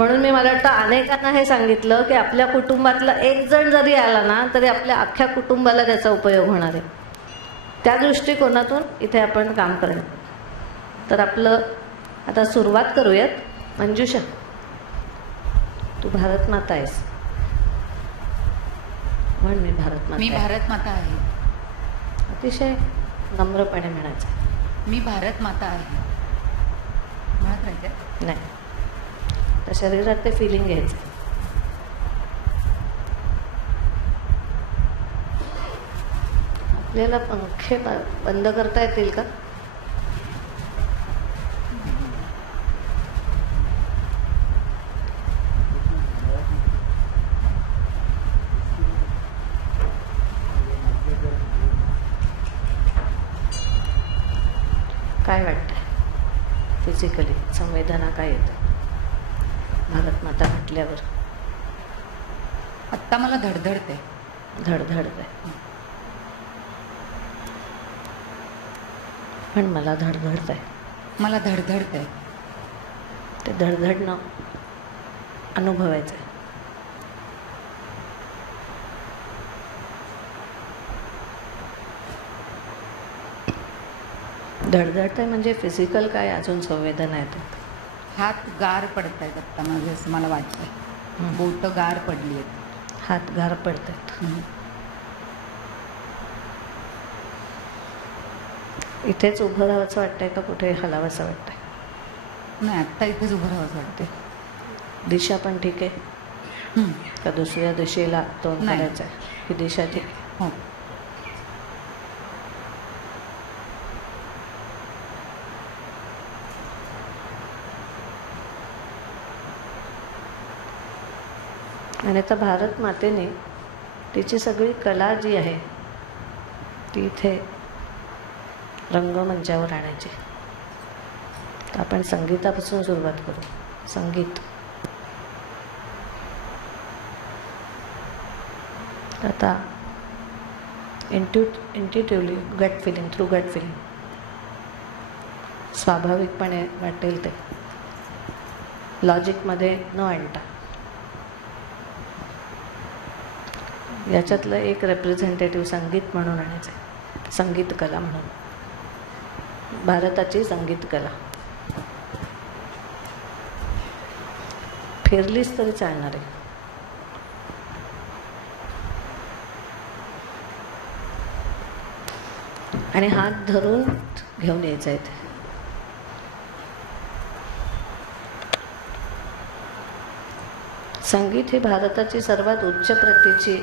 म्हणून मी मला वाटतं अनेकांना हे सांगितलं की आपल्या कुटुंबातला एक जण जरी आला ना तरी आपल्या अख्ख्या कुटुंबाला त्याचा उपयोग होणार आहे. त्या दृष्टिकोनातून इथे आपण काम करणं. तर आपलं आता सुरुवात करूयात. मंजुषा, तू भारत माता आहेस. म्हण मी भारत माता. मी भारत माता आहे. अतिशय नम्रपणे म्हणायचं. मी भारत माता आहे. म्हणत राहायचं नाही, तर शरीरात ते फिलिंग घ्यायचं. आपल्याला पंखे बंद करता येतील का? काय वाटतंय फिजिकली? संवेदना काय येतं भारत माता म्हटल्यावर? आत्ता मला धडधडते. धडधडतंय. पण मला धडधडतंय. मला धडधडते. ते धडधडणं अनुभवायचं आहे. धडधडतंय म्हणजे फिजिकल काय अजून संवेदना येतात? हात गार पडत आहेत आत्ता माझे, असं मला वाटतंय. बोटं गार पडली आहेत. हात गार पडतात. इथेच उभं राहावंसं वाटतंय का कुठे हलावंसं वाटतंय? नाही, आत्ता इथेच उभं राहावंसं वाटते. दिशा पण ठीक आहे का? दुसऱ्या दिशेला तोंड करायचं आहे? ही दिशा ठीक? हो. आणि आता भारत मातेने तिची सगळी कला जी आहे ती इथे रंगमंचावर आणायची. तर आपण संगीतापासून सुरुवात करू. संगीत. आता इंट्युटिव्हली गट फिलिंग, थ्रू गट फिलिंग, स्वाभाविकपणे वाटेल ते, लॉजिकमध्ये न आणता याच्यातलं एक रिप्रेझेंटेटिव्ह संगीत म्हणून आणायचं आहे. संगीत कला म्हणून. भारताची संगीत कला. फिरलीच तरी चालणार आहे. आणि हात धरून घेऊन यायचं आहे ते. संगीत ही भारताची सर्वात उच्च प्रतीची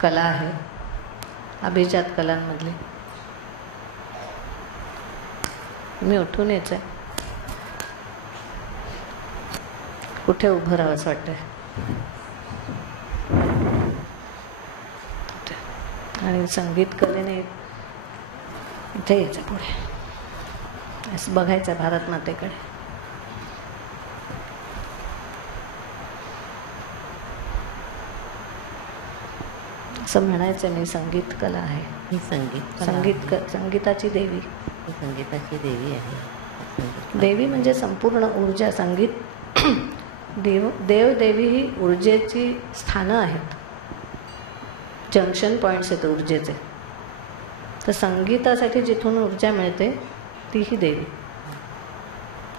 कला आहे, अभिजात कलांमधली. मी उठून यायचं आहे. कुठे उभं राहावं असं वाटतंय? आणि संगीत कलेने इथे यायचं पुढे, असं बघायचं भारत मातेकडे. असं म्हणायचं मी संगीत कला आहे. ही संगीताची देवी. संगीताची देवी आहे. देवी म्हणजे संपूर्ण ऊर्जा. संगीत देव देवी ही ऊर्जेची स्थानं आहेत, जंक्शन पॉईंट्स आहेत ऊर्जेचे. तर संगीतासाठी जिथून ऊर्जा मिळते ती ही देवी.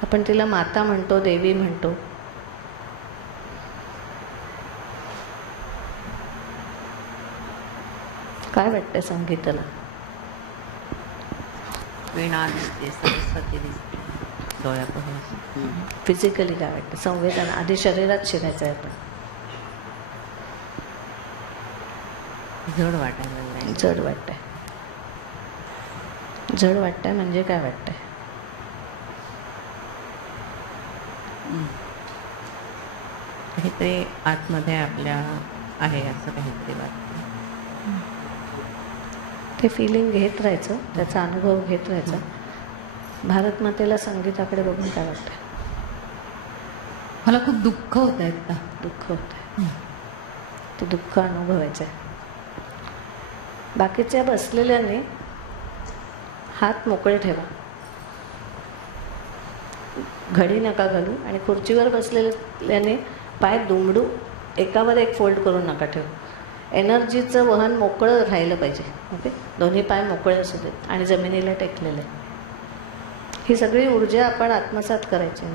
आपण तिला माता म्हणतो, देवी म्हणतो. काय वाटतंय संगीताला? वीणा दिसते, सरस्वती दिसते डोळ्यापुढे. फिजिकली काय वाटतं? संवेदना आधी शरीरात शिरायचं आहे. आपण जड वाटायला लागलाय. जड वाटतंय. जड वाटतंय म्हणजे काय वाटतंय? काहीतरी आतमध्ये आपल्या आहे असं काहीतरी वाटतं. ते फिलिंग घेत राहायचं, त्याचा अनुभव घेत राहायचा. भारत मातेला संगीताकडे बघून काय वाटतं? मला खूप दुःख होत आहे आता. दुःख होत आहे. ते दुःख अनुभवायचं आहे. बाकीच्या बसलेल्याने हात मोकळे ठेवा. घडी नका घालू आणि खुर्चीवर बसलेल्याने पाय दुमडू एकावर एक फोल्ड करून नका ठेवू. एनर्जीचं वहन मोकळं राहिलं पाहिजे. ओके, दोन्ही पाय मोकळे असू देत आणि जमिनीला टेकलेले. ही सगळी ऊर्जा आपण आत्मसात करायची.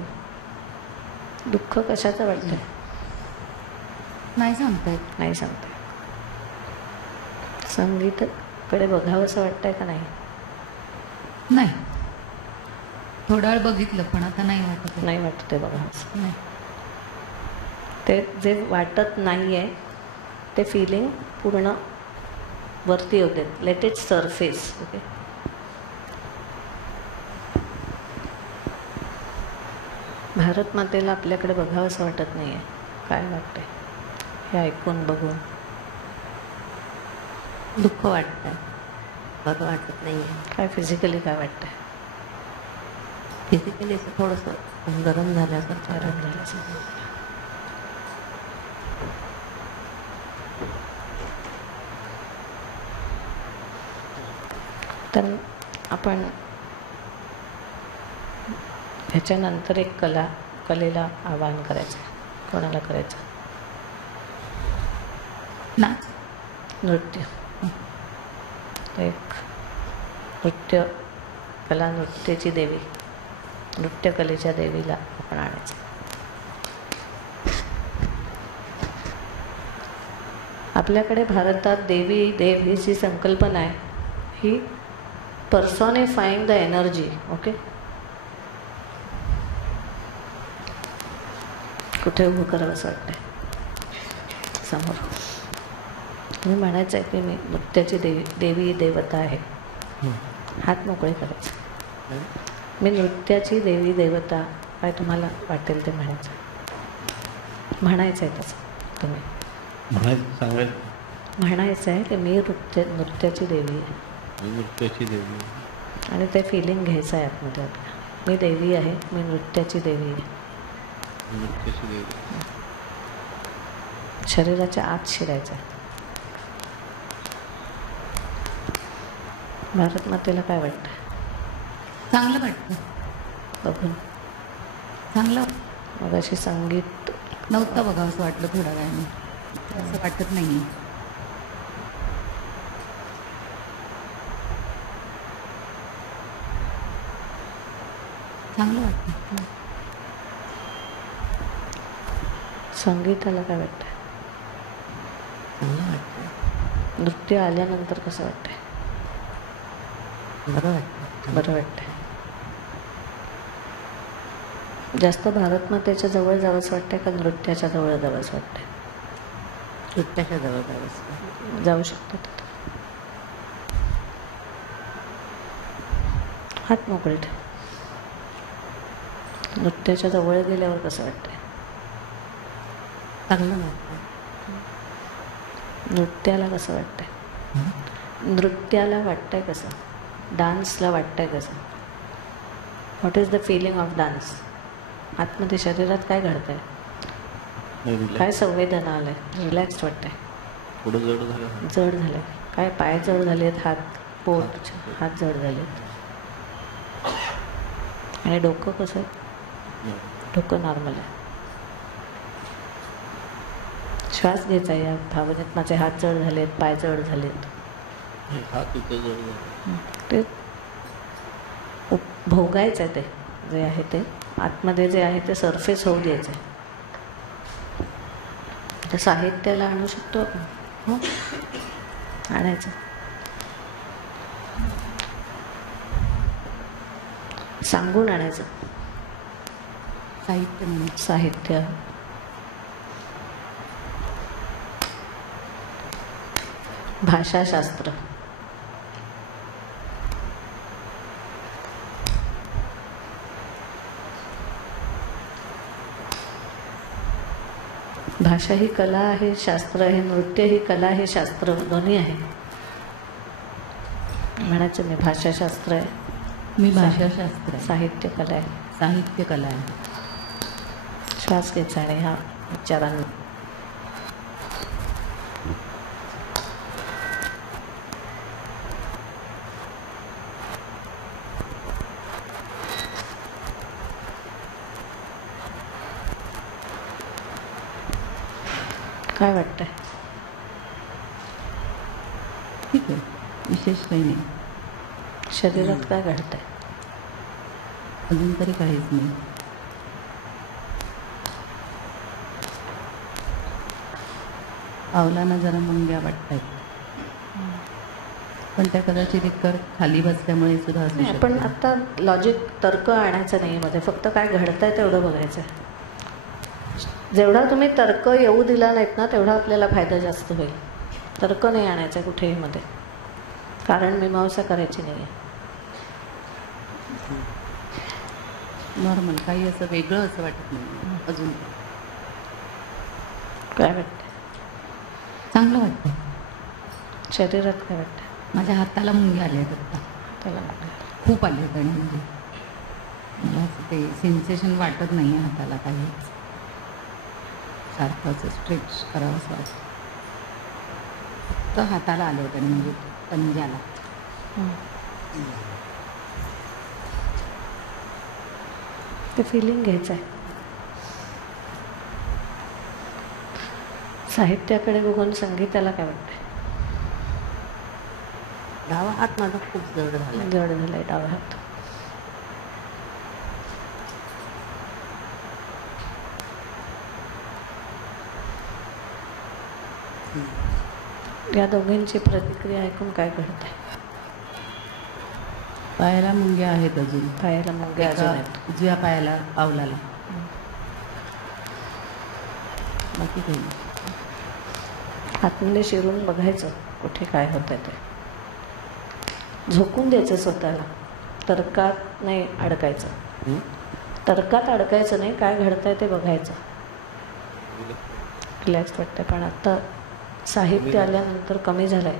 दुःख कशाचं वाटतंय? नाही सांगता येत. नाही सांगता. संगीताकडे बघावं असं वाटतंय का नाही? नाही, थोडा वेळ बघितलं पण आता नाही वाटत. नाही वाटत ते बघावं असं. नाही. ते जे वाटत नाही आहे ते फिलिंग पूर्ण वरती होते. Let it surface. Okay, Bharat मातेला आपल्याकडे बघावं असं वाटत नाही आहे. काय वाटतंय हे ऐकून बघून? दुःख वाटतंय, बरं वाटत नाही आहे. काय फिजिकली काय वाटतंय? फिजिकली असं थोडंसं गरम झाल्यासारखं. आराम झाल्यासारखं. तर आपण ह्याच्यानंतर एक कलेला आवाहन करायचं. कोणाला करायचं? नाच. नृत्य. एक नृत्य कला, नृत्याची देवी, नृत्यकलेच्या देवीला आपण आणायचं. आपल्याकडे भारतात देवी देव ही जी संकल्पना आहे ही पर्सॉनिफाईंग द एनर्जी. ओके, कुठे उभं करावं असं वाटतंय समोर. तुम्ही म्हणायचं आहे की मी नृत्याची देवी देवता आहे. हात मोकळे करायचे. मी नृत्याची देवी देवता, काय तुम्हाला वाटेल ते म्हणायचं. म्हणायचं आहे तसं तुम्ही म्हणायचं आहे की मी नृत्याची देवी आहे. नृत्याची देवी. आणि ते फिलिंग घ्यायचं आहे आतमध्ये आपल्या. मी देवी आहे, मी नृत्याची देवी आहे. नृत्याची देवी. शरीराच्या आत शिरायचं आहे. भारत मातेला काय वाटतं? चांगलं वाटतं बघून. चांगलं. मग अशी संगीत नव्हतं बघा असं वाटलं थोड्या वेळाने. असं वाटत नाही. चांगलं वाटतं. संगीताला काय वाटतं? चांगलं वाटतं. नृत्य आल्यानंतर कसं वाटतंय? बरं वाटतं. बरं वाटतंय. जास्त भारत मातेच्या जवळ जावंच वाटतंय का नृत्याच्या जवळ जावंच वाटतंय? नृत्याच्या जवळ जावं. जाऊ शकतात. हात मोकळे ठेव. नृत्याच्या जवळ गेल्यावर कसं वाटतंय? चांगलं वाटतं. नृत्याला कसं वाटतंय? नृत्याला वाटतंय कसं? डान्सला वाटतंय कसं? What is the feeling of dance? आतमध्ये शरीरात काय घडतंय? काय संवेदना आलंय? रिलॅक्स वाटतंय? थोडं जड झालं. जड झालंय. काय पाय जड झालेत, हात पोट हात जड झालेत. आणि डोकं कसं आहे? डोकं नॉर्मल आहे. श्वास घ्यायचा या भावनेत. माझे हात जड झालेत, पाय जड झालेत. हात इथं जड झालं. ते भोगायचं आहे. ते जे आहे ते आतमध्ये जे आहे ते सरफेस होऊ द्यायचं आहे. ते साहित्याला आणू शकतो आपण. हो, आणायचं. सांगून आणायचं. साहित्य म्हणून. साहित्य. भाषाशास्त्र. भाषा ही कला आहे, शास्त्र आहे. नृत्य ही कला आहे, शास्त्र दोन्ही आहे. म्हणायचं मी भाषाशास्त्र आहे, मी भाषाशास्त्र आहे, साहित्य कला आहे, साहित्य कला आहे. श्वास घ्यायचा आणि ह्या विचारांना काय वाटतंय? ठीक आहे, विशेष काही नाही. शरीरात काय घडतंय? अजून तरी काहीच नाही. पावलांना जरा मुंग्या वाटतायत, पण त्या कदाचित एकतर खाली बसल्यामुळे सुद्धा असू नाही, पण शकतात. आता लॉजिक तर्क आणायचं नाही मध्ये, फक्त काय घडतंय तेवढं बघायचं आहे. जेवढा तुम्ही तर्क येऊ दिला नाहीत ना तेवढा आपल्याला फायदा जास्त होईल. तर्क नाही आणायचा कुठेही मध्ये, कारण मीमांसा करायची नाही आहे. नॉर्मल काही असं वेगळं असं वाटत नाही अजून. काय वाटतं? चांगलं वाटतं. शरीरात काय वाटतं? माझ्या हाताला मुंग्या आल्या आहेत आता, त्याला खूप आले आहेत. आणि म्हणजे मला असं ते सेन्सेशन वाटत नाही आहे हाताला काही, सारखं असं स्ट्रेच करावं असं वाटतं. फक्त हाताला आले होते आणि म्हणजे पंजाला. ते फिलिंग घ्यायचं आहे. साहित्याकडे बघून संगीताला काय वाटतंय? डावा हात माझा खूप जड झाला. जड झालाय डावा हात. या दोघींची प्रतिक्रिया ऐकून काय घडतंय? पायाला मुंग्या आहेत अजून. पायाला मुंग्या अजून आहेत. उजव्या पायाला पावलाला. बाकी काही नाही. आतमध्ये शिरून बघायचं कुठे काय होतंय ते. झोकून द्यायचं स्वतःला. तर्कात नाही अडकायचं. तर्कात अडकायचं नाही, काय घडतंय ते बघायचं. रिलॅक्स वाटतंय, पण आता साहित्य आल्यानंतर कमी झालंय,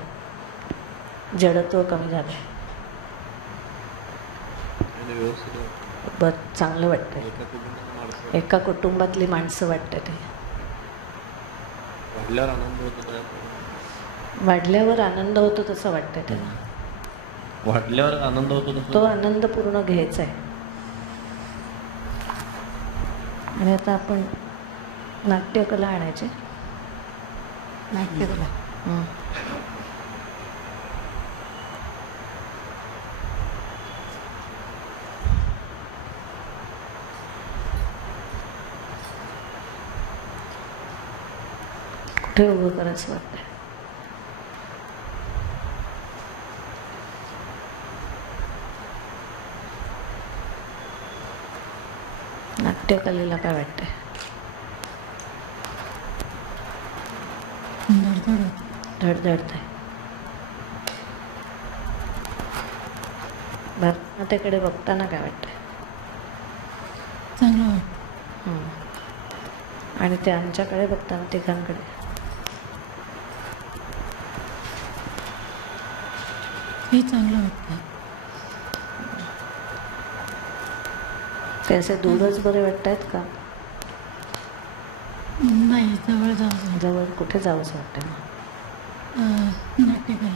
जडत्व कमी झालंय. बरं, चांगलं वाटतंय. एका कुटुंबातली माणसं वाटते ते. वाढल्यावर आनंद होतो. वाढल्यावर आनंद होतो तसं वाटतंय त्यांना. वाढल्यावर आनंद होतो तो आनंद पूर्ण घ्यायचा आहे. आणि आता आपण नाट्यकला आणायची. नाट्यकला कुठे उभं करायचं वाटतंय? नाट्यकलेला काय वाटतंय? धडधडतंय. भरतनाट्याकडे बघताना काय वाटतंय? चांगलं वाटतं. आणि ते आमच्याकडे बघताना तिघांकडे हे चांगलं वाटतं. ते असे दूरच बरे वाटतायत का? नाही, जवळ जाऊ. जवळ कुठे जावंसं वाटतं मग? नाट्यकला.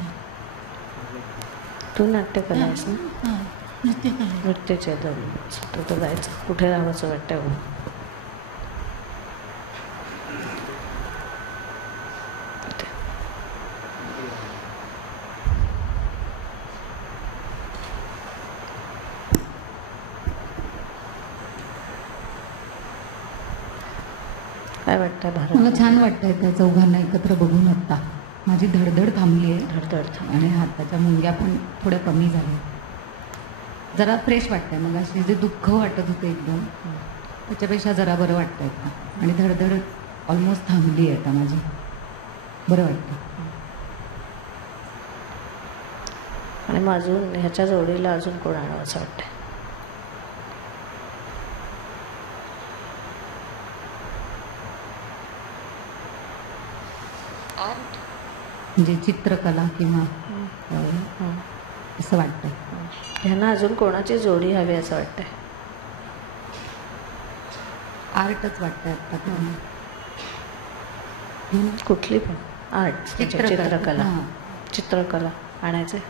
तू नाट्यकला आहेस ना? हां, नृत्यकला. नृत्याच्या जवळ तर जायचं. कुठे राहावंसं वाटतं? काय वाटतं भारत? मला छान वाटतंय त्या चौघांना एकत्र बघून. आता माझी धडधड थांबली आहे. धडधड. आणि हाताच्या मुंग्या पण थोड्या कमी झाल्या. जरा फ्रेश वाटतंय. मग अशी जे दुःख वाटत होतं एकदम, त्याच्यापेक्षा जरा बरं वाटतंय आता. आणि धडधड ऑलमोस्ट थांबली आहे आता माझी. बरं वाटतं. आणि मग अजून ह्याच्या जोडीला अजून कोण आणावं असं वाटतंय? म्हणजे चित्रकला किंवा असं वाटतं. ह्यांना अजून कोणाची जोडी हवी असं वाटतंय? आर्टच वाटतंय आता. कुठली पण आर्ट? चित्रकला. हां. चित्रकला आणायचे.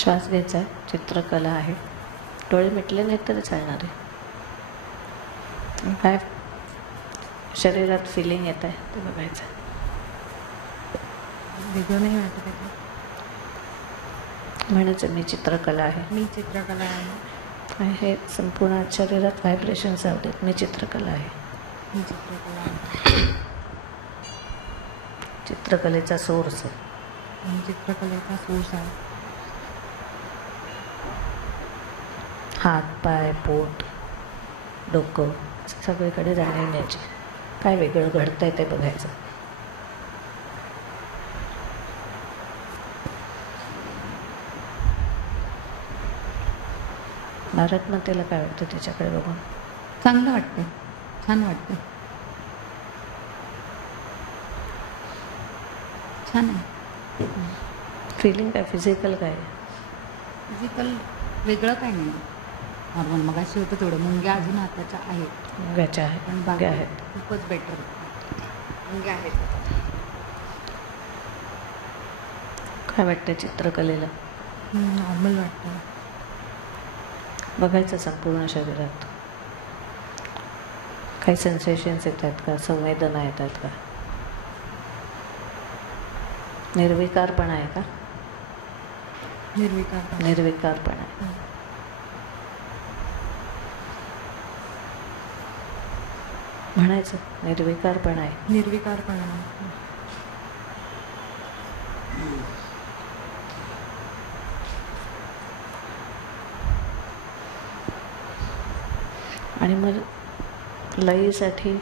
श्वास घ्यायचा आहे. चित्रकला आहे. डोळे मिटले नाहीत तरी चालणार आहे. काय शरीरात फिलिंग येत आहे ते बघायचं. वेगळं नाही वाटत आहे. म्हणायचं मी चित्रकला आहे. मी चित्रकला आहे. आणि हे संपूर्ण शरीरात व्हायब्रेशन्स जाऊ देत. मी चित्रकला आहे. मी चित्रकला आहे. चित्रकलेचा सोर्स आहे. मी चित्रकलेचा सोर्स आहे. हात पाय पोट डोकं सगळीकडे जाणीव द्यायची. काय वेगळं घडतंय ते बघायचं. भारत मातेला काय वाटतं त्याच्याकडे बघून? चांगलं वाटतं. छान वाटतं. छान आहे. फिलिंग काय फिजिकल काय? फिजिकल वेगळं काय नाही. नॉर्मल मग अशी होतं तेवढं. मुंग्या अजून हाताच्या आहेत. मुंग्याच्या आहेत. पण मुंग्या आहेत. खूपच बेटर. मुंग्या आहेत. काय वाटतं चित्रकलेला? नॉर्मल वाटतं. बघायचं संपूर्ण शरीरात काही सेन्सेशन्स येत आहेत का? संवेदना येत आहेत का? निर्विकारपणा आहे का? निर्विकार. निर्विकारपणा आहे. म्हणायचं निर्विकारपणा आहे. निर्विकारपणा. आणि मग लयीसाठी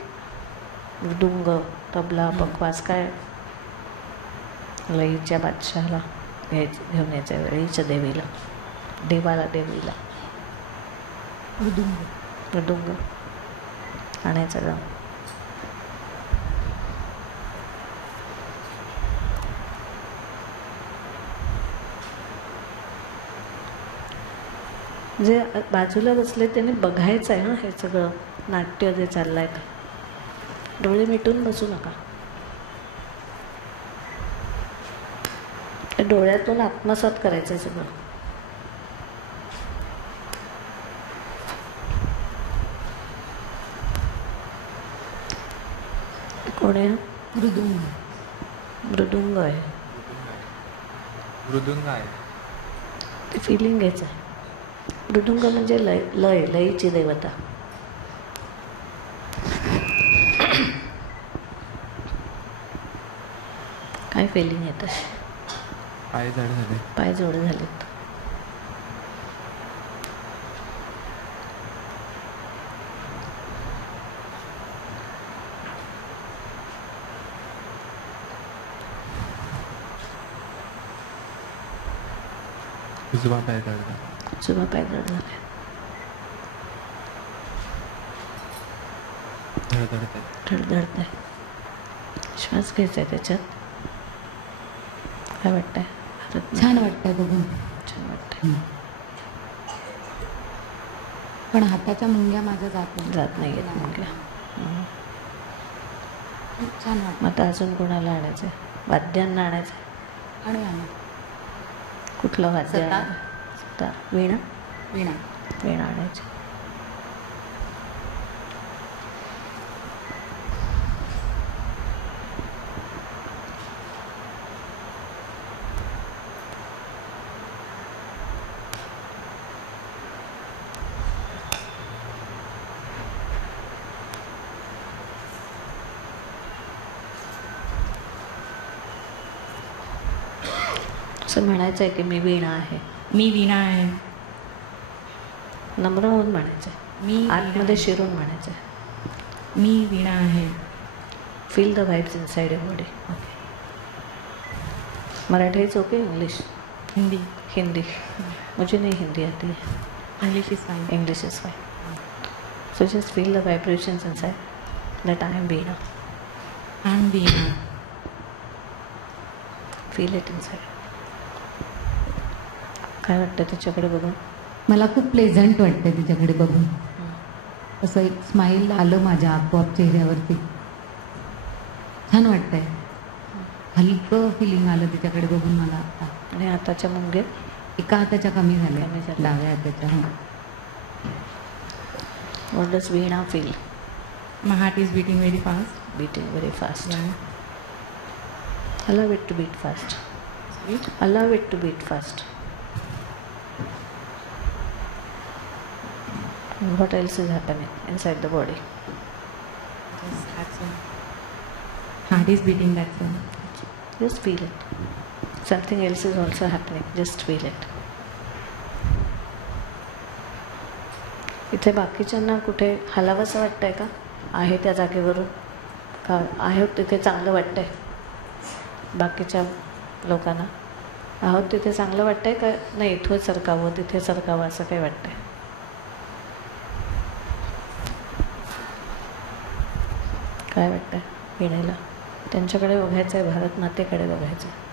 मृदुंग तबला पखवाज काय लयीच्या बादशहाला घेऊन यायचं. लयीच्या देवीला देवीला मृदुंग आणायचं जाऊन. जे बाजूला बसले त्यांनी बघायचं आहे. हे सगळं नाट्य जे चाललंय ते. डोळे मिटून बसू नका. डोळ्यातून आत्मसात करायचं आहे सगळं. कोण आहे? मृदुंग. मृदुंग आहे. मृदुंग आहे. ते फिलिंग घ्यायचं आहे. मृदुंग म्हणजे लयीची देवता. काय फिलिंग येतं? पाय जड झाले. पाय जोड झालेत. उजवा पाय जड झाला. उजवा पाय जोड झाले. धडधडत आहे. श्वास घ्यायचा आहे त्याच्यात. काय वाटतंय? छान वाटतंय बघून. छान वाटतंय. पण हाताच्या मुंग्या माझ्या जात नाही आहेत मुंग्या. छान वाटतं. मग आता अजून कोणाला आणायचं आहे? वाद्यांना आणायचं आहे. आणि कुठलं वाद्य? सतार. सतार. वीणा. वीणा. वीणा आणायची. असं म्हणायचं आहे की मी वीणा आहे. मी वीणा आहे. नम्र होऊन म्हणायचं आहे. मी आतमध्ये शिरून म्हणायचं आहे. मी वीणा आहे. Feel the vibes inside your body. Okay. Marathi is okay? English? Hindi. Hindi. मुझे नहीं हिंदी आती है. English is fine. English is fine. So just feel the vibrations inside that I am Veena. I am Veena. Feel it inside. काय वाटतं त्याच्याकडे बघून? मला खूप प्लेझंट वाटतं तिच्याकडे बघून. असं एक स्माईल आलं माझ्या आपोआप चेहऱ्यावरती. छान वाटतंय. हलकं फिलिंग आलं तिच्याकडे बघून मला आता. आणि हाताच्या मुंगे एका हाताच्या कमी झाल्या कमी झाल्या. डाव्या हाताच्या. हो. What does Veena feel? My heart is beating very fast. Beating very fast. Yeah. Allow it to beat fast. Sorry? Allow it to beat fast. And what else is happening inside the body? Just that's all. Heart is beating, that's all. Just feel it. Something else is also happening. Just feel it. इथे बाकीच्यांना कुठे हलावंसं वाटतंय का? आहे त्या जागेवरून का आहे तिथे चांगलं वाटतंय? बाकीच्या लोकांना आहोत तिथे चांगलं वाटतंय का नाही इथं सरकावं तिथे सरकावं असं काही वाटतंय? काय वाटतंय वीणेला? त्यांच्याकडे बघायचं आहे, भारत मातेकडे बघायचं आहे.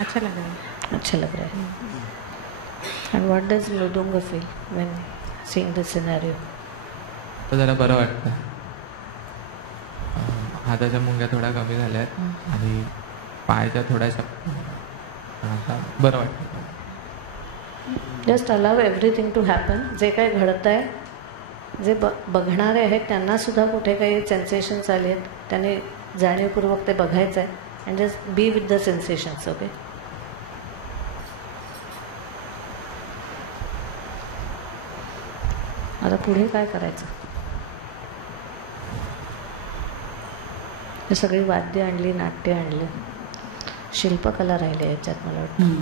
अच्छा लग रहा है. अच्छा लग रहा है. And what does Mridunga feel when seeing this scenario? तर जरा बरं वाटतं. हाताच्या मुंग्या थोड्या कमी झाल्या आहेत आणि पायाच्या थोड्याशा पण आता बरं वाटतं. Just allow everything to happen. जे काही घडत आहे, जे बघणारे आहेत त्यांना सुद्धा कुठे काही सेन्सेशन्स आले आहेत, त्यांनी जाणीवपूर्वक ते बघायचं आहे. And just be with the sensations. Okay. आता पुढे काय करायचं? हे सगळी वाद्य आणली, नाट्य आणलं, शिल्पकला राहिली याच्यात मला वाटतं.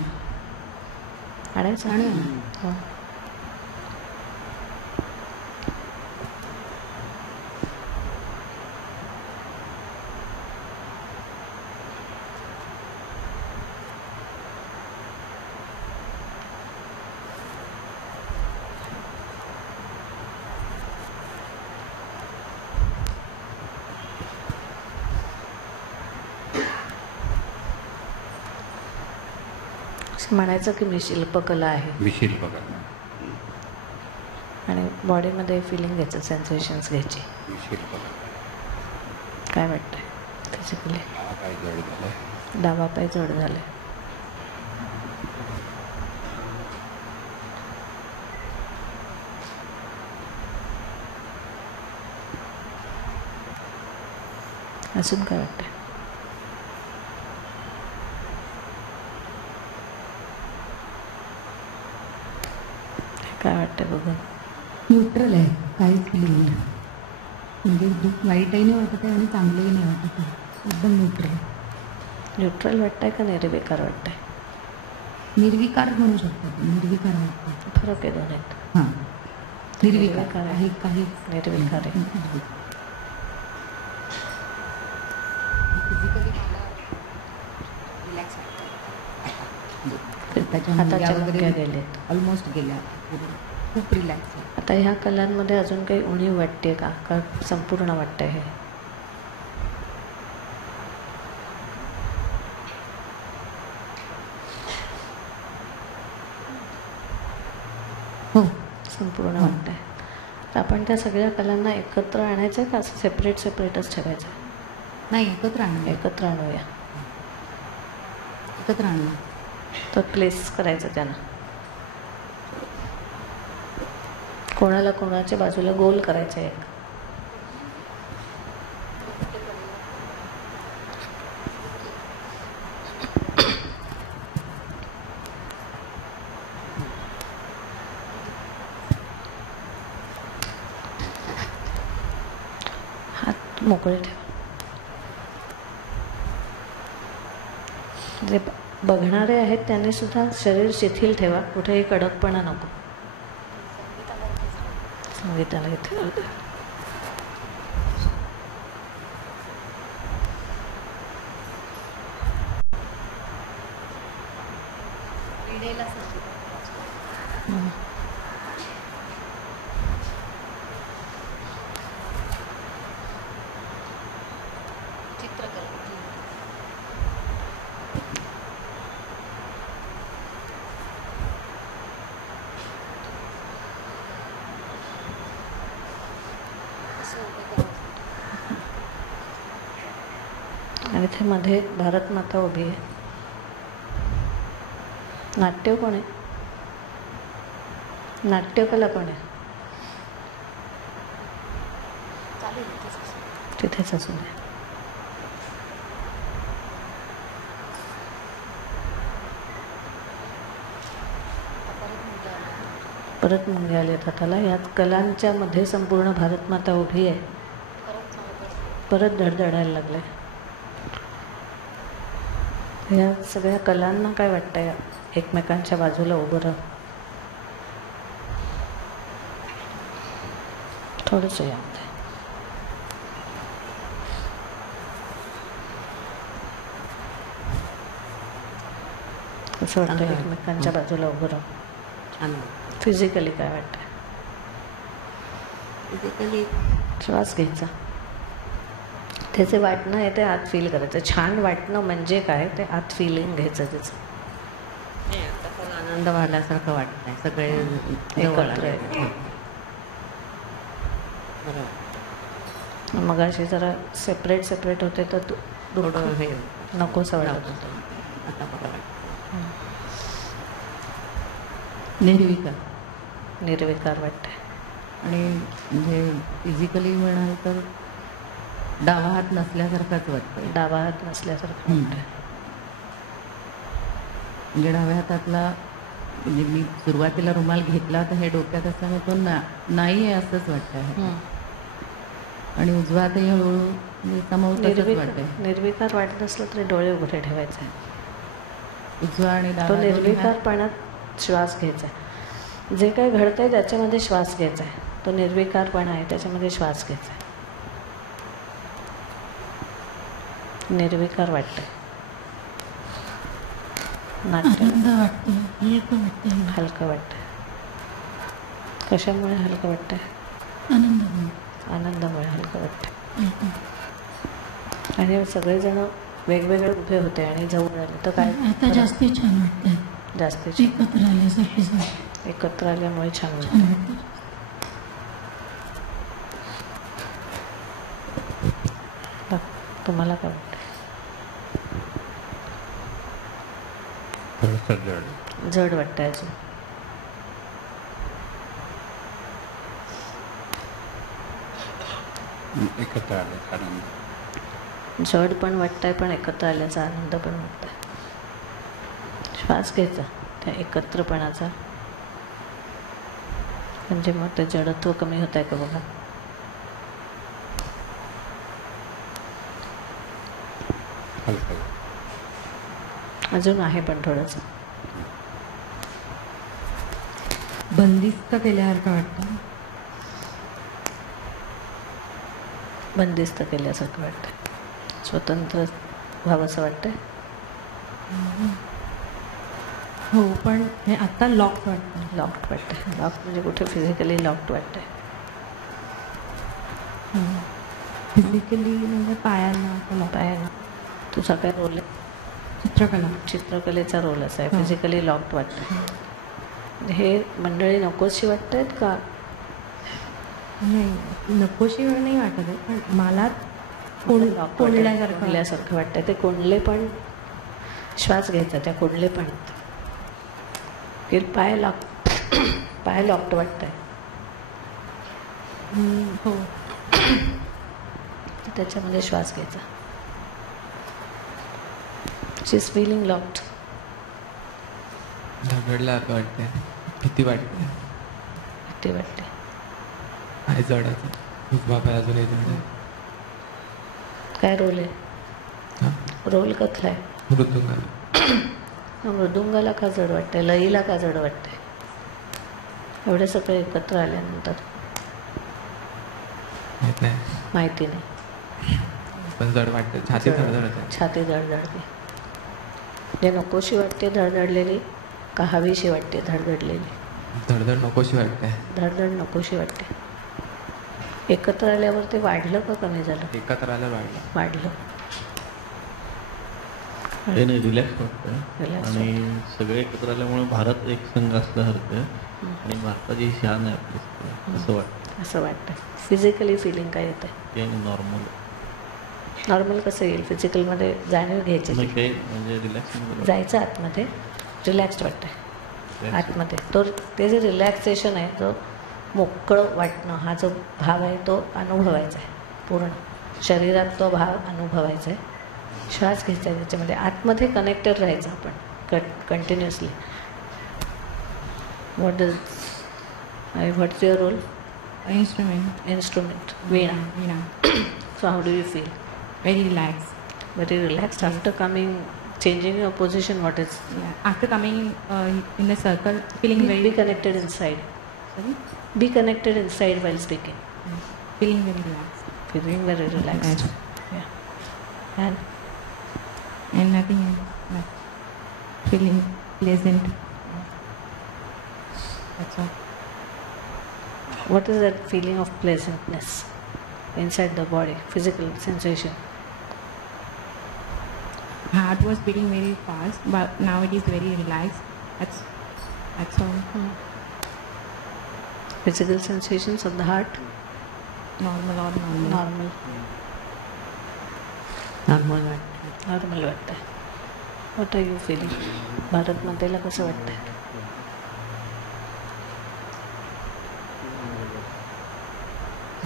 आणायचं आणि हो. म्हणायचं की मी शिल्पकला आहे विशिल्पकला. आणि बॉडीमध्ये फिलिंग घ्यायचं, सेन्सेशन्स घ्यायची. विशिल्पकला. काय वाटतंय फिजिकली? हा काय जड झालं. डावा पाय जड झाले. अजून काय वाटतंय? काय वाटतंय बघून? न्यूट्रल आहे, काहीच फिलिंग नाही. म्हणजे दुःख वाईटही नाही वाटत आहे आणि चांगलंही नाही वाटत आहे. एकदम न्यूट्रल. न्यूट्रल वाटतंय का निर्विकार वाटतंय? निर्विकार म्हणू शकतो. निर्विकार वाटतं. फरक आहे दोन्हीत. हां, निर्विकार निर्विकार आहे. काहीच निर्विकार आहे. त्याच्या हाताच्या मुंग्या मुंग्या वगैरे गेलेत. ऑलमोस्ट गेल्या. खूप रिलॅक्स आहे. आता ह्या कलांमध्ये अजून काही उणीव वाटते का संपूर्ण वाटतंय हे? हो, संपूर्ण वाटतंय. तर आपण त्या सगळ्या कलांना एकत्र आणायचं का असं सेपरेट सेपरेटच ठेवायचं? नाही, एकत्र आणलं. एकत्र आणूया. एकत्र आणलं. तर प्लेस करायचं त्यांना. कोणाला कोणाच्या बाजूला गोल करायचं एक. हात मोकळे ठेवा. जे बघणारे आहेत त्यांनी सुद्धा शरीर शिथिल ठेवा, कुठेही कडकपणा नको. संगीताला इथे आणि इथे मध्ये भारत माता उभी आहे. नाट्य कोण आहे? नाट्यकला कोण आहे? तिथेच असू दे. परत मुंग्या आलेत हाताला. यात कलांच्या मध्ये संपूर्ण भारतमाता उभी आहे. परत धडधडायला लागले. या सगळ्या कलांना काय वाटतंय एकमेकांच्या बाजूला उभं राहून? थोडंसं यामध्ये कसं वाटतं एकमेकांच्या बाजूला उभं राहून? फिजिकली काय वाटतं? फिजिकली श्वास घ्यायचा. त्याचे वाटणं आहे ते आत फील करायचं. छान वाटणं म्हणजे काय ते आत फिलिंग घ्यायचं त्याचं. आता पण आनंद वाढल्यासारखं वाटतंय. सगळे एकत्र आहे. मग अशी जरा सेपरेट सेपरेट होते तर थोडं हे नकोसं वाटत होतं. आता बरं वाटतं. निर्विकार. निर्विकार वाटते. आणि म्हणजे फिजिकली म्हणाल तर डावा हात नसल्यासारखाच वाटतं. डावा हात नसल्यासारखं वाटतं. म्हणजे डाव्या हातातला म्हणजे मी सुरुवातीला रुमाल घेतला तर हे डोक्यात असताना तो नाही आहे असंच वाटतं. आणि उजवा हातही हळूहळू म्हणजे समावतच वाटतंय. निर्विकार वाटत असलं तरी डोळे उघडे ठेवायचे. उजवा आणि तो डावा दोन्ही हात निर्विकारपणात श्वास घ्यायचा आहे. जे काही घडतंय त्याच्यामध्ये श्वास घ्यायचा आहे. तो निर्विकारपणा आहे त्याच्यामध्ये श्वास घ्यायचा आहे. निर्विकार वाटतंय. हलकं वाटतंय. कशामुळे हलकं वाटतंय? आनंदामुळे हलकं वाटतंय. आणि सगळेजण वेगवेगळे उभे होते आणि जवळ आले तर काय आता जास्ती छान वाटतंय. जास्ती एकत्र आल्यासारखे एकत्र आल्यामुळे छान वाटतं. तुम्हाला काय वाटतं? थोडंसं जड. जड वाटतंय अजून. एकत्र आले आनंद. जड पण वाटतंय पण एकत्र आल्याचा आनंद पण वाटतंय. श्वास घ्यायचा त्या एकत्रपणाचा. म्हणजे मग ते जडत्व कमी होत आहे का बघा. हलकं. अजून आहे पण थोडंसं. बंदिस्त केल्यासारखं वाटतं. बंदिस्त केल्यासारखं वाटतंय. स्वतंत्र व्हावंसं वाटतंय. हो, पण हे आता लॉक वाटतं. लॉक्ड वाटतंय. लॉक म्हणजे कुठे फिजिकली लॉक्ड वाटतंय. फिजिकली म्हणजे पायांना पायानं. तुझा काय रोल आहे? चित्रकला. चित्रकलेचा रोल असा आहे. फिजिकली लॉक्ड वाटतं. हे मंडळी नकोशी वाटतायत का? नाही, नकोशी वेळ नाही वाटत आहे, पण मला कोंडल्यासारखं वाटतंय. ते कोंडले पण श्वास घ्यायचा त्या कोंडले पण की पाय लॉक्ड वाटतंय. हो, त्याच्यामध्ये श्वास घ्यायचा. शी इज फिलिंग लॉक्ड. धगडल्यासारखं वाटतंय. भीती वाटते. ते वाटते. पाय जडाचा. उजवा पाय अजूनही जड आहे. काय रोल आहे? हा? रोल कसला आहे? मृदुंगाला. मृदुंगाला का जड वाटतंय? लईला का जड वाटतंय? एवढे सगळे एकत्र आल्यानंतर माहित नाही माहिती नाही. पण जड वाटतं. छाती धडधडते. छाती धडधडते. जे नकोशी वाटते धडधडलेली का हवीशी वाटते धडधडलेली? धडधड नकोशी वाटते. धडधड नकोशी वाटते. एकत्र आल्यावर ते वाढलं का कमी झालं? एकत्र आल्यावर वाढलं. वाढलं. हे नाही, रिलॅक्स वाटतं. Relax आणि सगळे एकत्र आल्यामुळे भारत एक संघ असल्यासारखं आणि भारताची शान आहे आपली, असं वाटतं. असं वाटतं. फिजिकली फिलिंग काय येतं? ते नॉर्मल नॉर्मल कसं येईल? फिजिकलमध्ये जाणीव घ्यायची. काही म्हणजे रिलॅक्स जायचं आतमध्ये. रिलॅक्स्ड वाटतंय आतमध्ये. ते जे रिलॅक्सेशन आहे, जो मोकळं वाटणं, हा जो भाव आहे तो अनुभवायचा आहे. पूर्ण शरीरात तो भाव अनुभवायचा आहे. श्वास घ्यायचा आहे त्याच्यामध्ये, आतमध्ये कनेक्टेड राहायचं आपण continuously. What's your role? Instrument, veena. So how do you feel? Very relaxed. Very relaxed. After coming, changing your position, what is? Yeah. After coming in the circle, feeling Be very connected inside. sorry? Be connected inside while speaking. Feeling very relaxed. Feeling very relaxed. Yes. Yeah. And nothing else. But feeling pleasant. That's all. What is that feeling of pleasantness inside the body? Physical sensation. Heart was beating very fast, but now it is very relaxed. That's all. Physical sensations of the heart. Normal or normal. Normal. Normal वाटतंय. What are you feeling? Bharat मातेला कसं वाटतंय?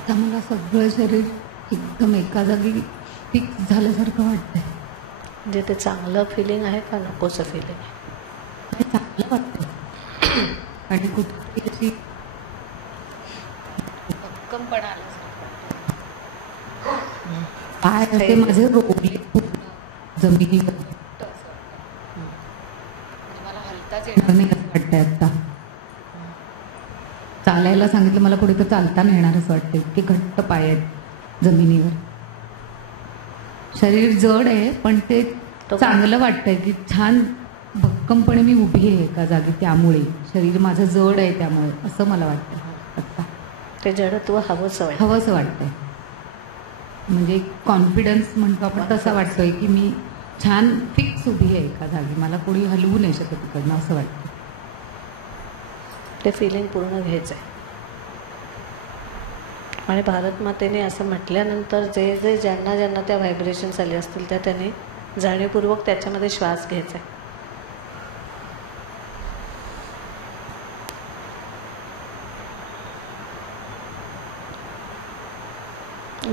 आता मला सगळं शरीर एकदम एका जागी फिक्स झाल्यासारखं वाटतंय. म्हणजे ते चांगलं फिलिंग आहे का नकोसं फिलिंग आहे? ते चांगलं वाटतंय आणि कुठे अशी भक्कमपणा आल्यासारखं वाटतंय. पाय असे माझे रोगले जमिनीवर. मला हलताच येणार नाही असं वाटतंय आता. चालायला सांगितलं मला पुढे तर चालता नाही येणार असं वाटतं. इतके घट्ट पाय आहेत जमिनीवर. शरीर जड आहे पण ते चांगलं वाटतंय की छान भक्कमपणे मी उभी आहे एका जागी. त्यामुळे शरीर माझं जड आहे त्यामुळे असं मला वाटतं आता. ते जडत्व हवंसं वाटतंय. म्हणजे कॉन्फिडन्स म्हणतो आपण तसा वाटतोय की मी छान फिक्स उभी आहे एका जागी. मला कोणी हलवू नाही शकत तिकडनं असं वाटतं. ते फिलिंग पूर्ण घ्यायचं आहे. आणि भारत मातेने असं म्हटल्यानंतर जे जे ज्यांना ज्यांना त्या व्हायब्रेशन्स आले असतील त्या त्यांनी जाणीवपूर्वक त्याच्यामध्ये श्वास घ्यायचा आहे.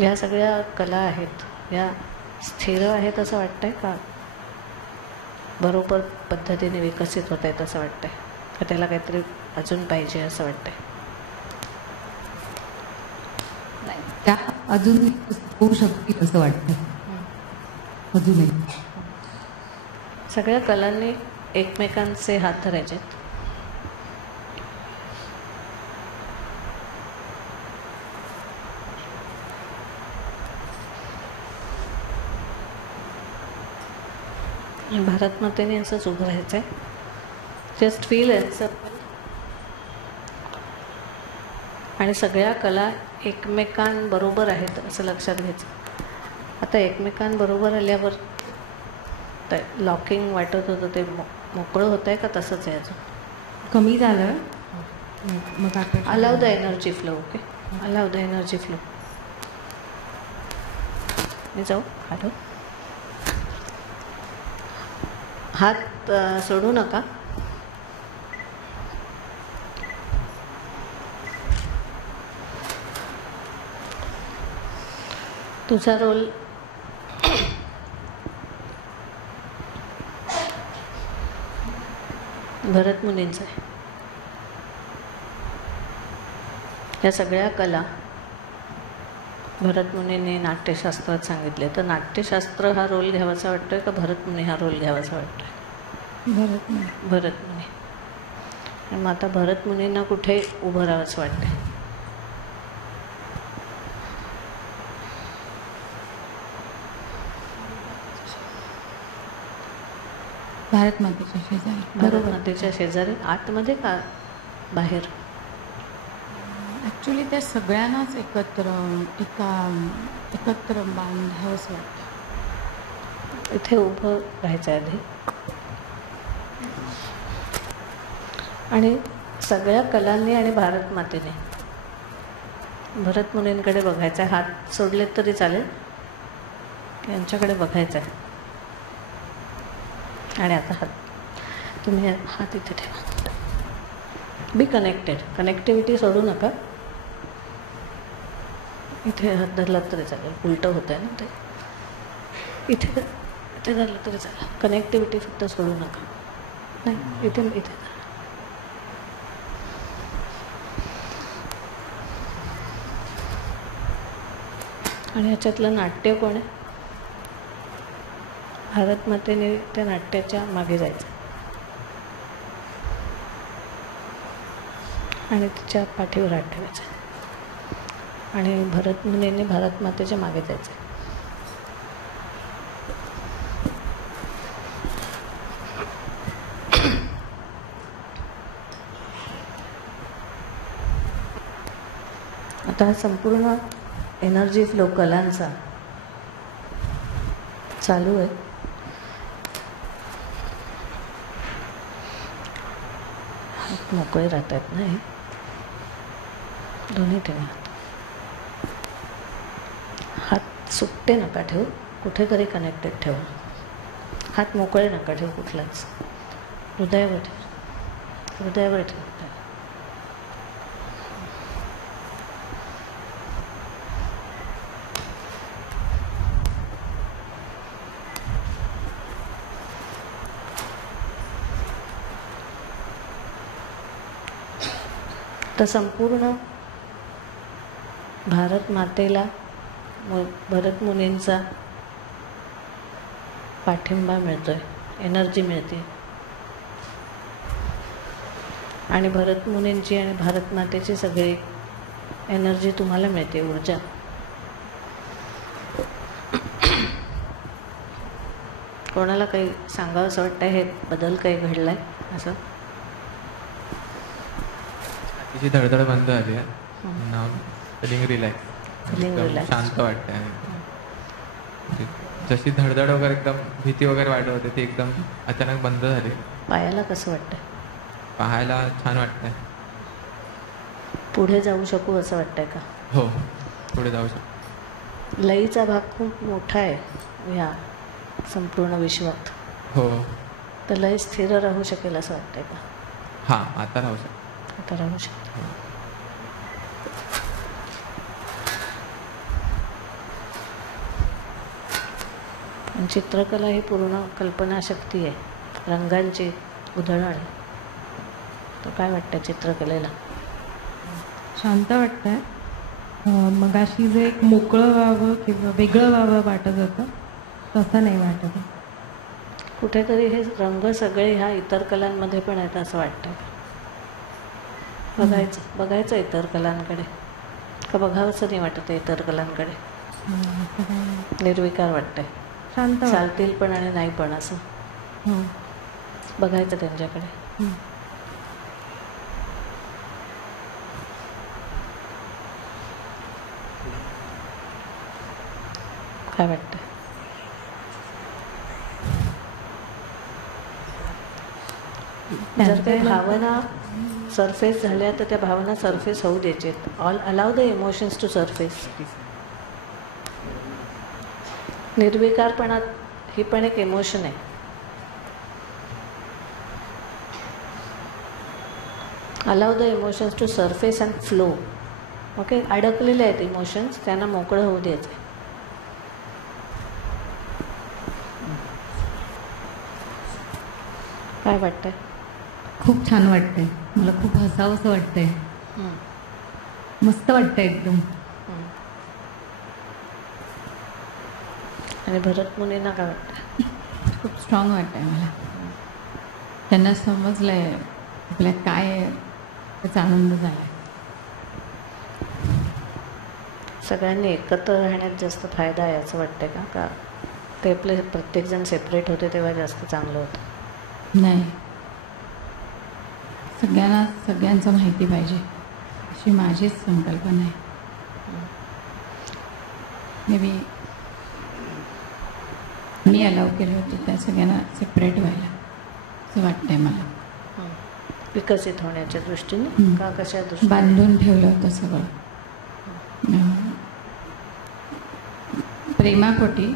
या सगळ्या कला आहेत, या स्थिर आहेत असं वाटतंय का बरोबर पद्धतीने विकसित होत आहेत असं वाटतंय का त्याला काहीतरी अजून पाहिजे असं वाटतंय? त्या अजून होऊ शकतील असं वाटतं. अजूनही सगळ्या कलांनी एकमेकांचे हात धरायचे. भारत मातेने असंच उभं राहायचं आहे. Just feel except. आणि सगळ्या कला एकमेकांबरोबर आहेत असं लक्षात घ्यायचं. आता एकमेकांबरोबर आल्यावर लॉकिंग वाटत होतं ते मोकळं होत आहे का तसंच आहे अजून? कमी झालं मग आपण allow the energy flow. Okay, allow the energy flow. मी जाऊ हॅलो. हात सोडू नका. तुझा रोल भरत मुनींचा आहे. या सगळ्या कला भरत मुनींनी नाट्यशास्त्रात सांगितले. तर नाट्यशास्त्र हा रोल घ्यावासा वाटतोय का भरत मुनी हा रोल घ्यावासा वाटतोय? भरत मुनी. आणि मग आता भरत मुनींना कुठे उभं राहावंसं वाटतंय? भारत मातेच्या शेजारी. भारत मातेच्या शेजारी आतमध्ये का बाहेर? ॲक्च्युली त्या सगळ्यांनाच एकत्र बांधावंसं वाटतं. इथे उभं राहायचं आधी आणि सगळ्या कलांनी आणि भारत मातेने भरत मुनींकडे बघायचं आहे. हात सोडलेत तरी चालेल, यांच्याकडे बघायचं आहे. आणि आता हात तुम्ही हात इथे ठेवा. Be connected. कनेक्टिव्हिटी सोडू नका. इथे हात धरला तरी चालेल. उलटं होत आहे ना ते. इथे धरलं तरी चालेल. कनेक्टिव्हिटी फक्त सोडू नका. नाही, इथे धरा. आणि ह्याच्यातलं नाट्य कोण आहे? भारत मातेने त्या नाट्याच्या मागे जायचं आणि तिच्या पाठीवर हात ठेवायचा आणि भरत मुनीने भारत मातेच्या मागे जायचं. आता हा संपूर्ण एनर्जी फ्लो कलांचा चालू आहे. हात मोकळे राहत आहेत ना. हे दोन्ही ठेवा. हात सुट्टे नका ठेवू. कुठेतरी कनेक्टेड ठेवा. हात मोकळे नका ठेवू कुठलाच. हृदयावर ठेवा. हृदयावर ठेवा. तर संपूर्ण भारत मातेला भरत मुनींचा पाठिंबा मिळतोय. एनर्जी मिळते आणि भरत मुनींची आणि भारत मातेची सगळी एनर्जी तुम्हाला मिळते. ऊर्जा. कोणाला काही सांगावं असं वाटतं? हे बदल काही घडलाय असं? तिची धडधड बंद झाली आहे. नाव फिलिंग रिलॅक्स. शांत वाटते. आणि जशी धडधड वगैरे एकदम भीती वगैरे वाटत होते ती एकदम अचानक बंद झाली. पायाला कसं वाटतंय? पाहायला छान वाटतंय. पुढे जाऊ शकू असं वाटतंय का? हो, पुढे जाऊ शकतो. लईचा भाग खूप मोठा आहे ह्या संपूर्ण विश्वात. हो. तर लय स्थिर राहू शकेल असं वाटतंय का? हां, आता राहू शकतो. आता राहू शकतो. चित्रकला ही पूर्ण कल्पनाशक्ती आहे. रंगांची उधळण आहे. तर काय वाटतं चित्रकलेला? शांत वाटतंय. मगाशी जे एक मोकळं व्हावं किंवा वेगळं व्हावं वाटत होतं तसं नाही वाटत. कुठेतरी हे रंग सगळे ह्या इतर कलांमध्ये पण आहेत असं वाटतं. बघायचं इतर कलांकडे का बघावंसं नाही वाटत? इतर कलांकडे निर्विकार वाटतंय. शांत चालतील पण आणि नाही पण असं बघायचं त्यांच्याकडे. काय वाटतं? जर काही भावना सरफेस झाल्या तर त्या भावना सरफेस होऊ द्यायचे. All allow the emotions to surface. निर्विकारपणात ही पण एक इमोशन आहे. Allow the emotions to surface and flow. Okay. अडकलेले आहेत इमोशन्स, त्यांना मोकळं होऊ द्यायचं. काय वाटतंय? खूप छान वाटतंय. मला खूप हसावंसं वाटतंय. मस्त वाटतंय एकदम. आणि भरत मुनींना काय वाटतं? खूप स्ट्रॉंग वाटतंय मला. त्यांना समजलंय आपल्या काय आहे, त्याचा आनंद झालाय. सगळ्यांनी एकत्र राहण्यात जास्त फायदा आहे असं वाटतंय का? का ते आपले प्रत्येकजण सेपरेट होते तेव्हा जास्त चांगलं होतं? नाही, सगळ्यांना सगळ्यांचं माहिती पाहिजे अशी माझीच संकल्पना आहे. मे बी मी अलाव केलं होतं त्या सगळ्यांना सेपरेट व्हायला असं वाटतंय मला. विकसित होण्याच्या दृष्टीने का कशा दृष्टीने? बांधून ठेवलं होतं सगळं. प्रेमापोटी,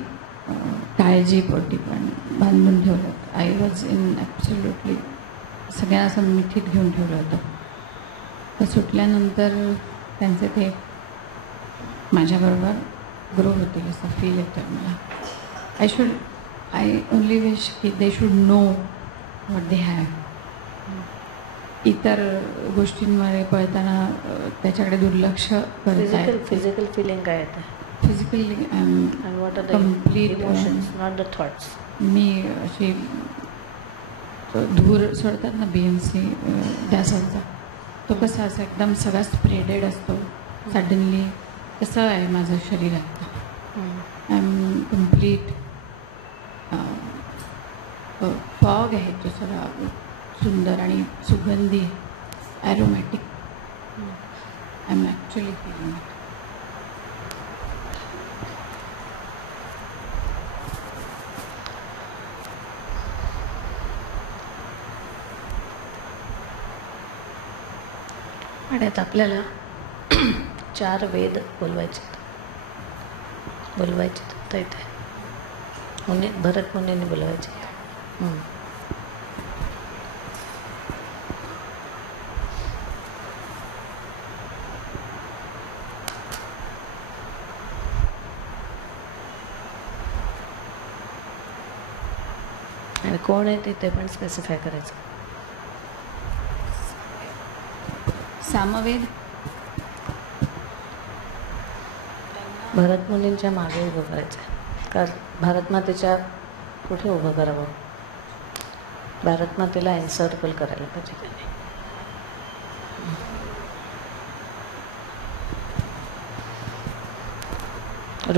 काळजीपोटी पण बांधून ठेवलं. आय वॉज इन ॲब्सोल्युटली सगळ्या असं मिठीत घेऊन ठेवलं होतं. तर सुटल्यानंतर त्यांचे ते माझ्याबरोबर ग्रो होतील असं फील येतं मला. आय ओनली विश की they should know what they have. इतर गोष्टींमध्ये पळताना त्याच्याकडे दुर्लक्ष करत आहे. फिजिकल फिलिंग काय येतं? Physically and what are the complete emotions, not the thoughts? मी अशी धूर सोडतात ना BMC गॅसचा, तो कसा असं एकदम सगळा स्प्रेडेड असतो सडनली, तसं आहे माझं शरीर आता. आय एम कम्प्लीट फॉग आहे तो सगळा सुंदर आणि सुगंधी aromatic. I am actually feeling it. आणि आता आपल्याला 4 वेद बोलवायचे तर इथे भरत मुनींनी बोलवायचे. आणि कोण आहे ते पण स्पेसिफाय करायचं. सामवेद भरत मुनींच्या मागे उभं करायचं. कारण भारतमातेच्या कुठे उभं करावं? भारतमातेला एन्सर्कल करायला पाहिजे त्याने.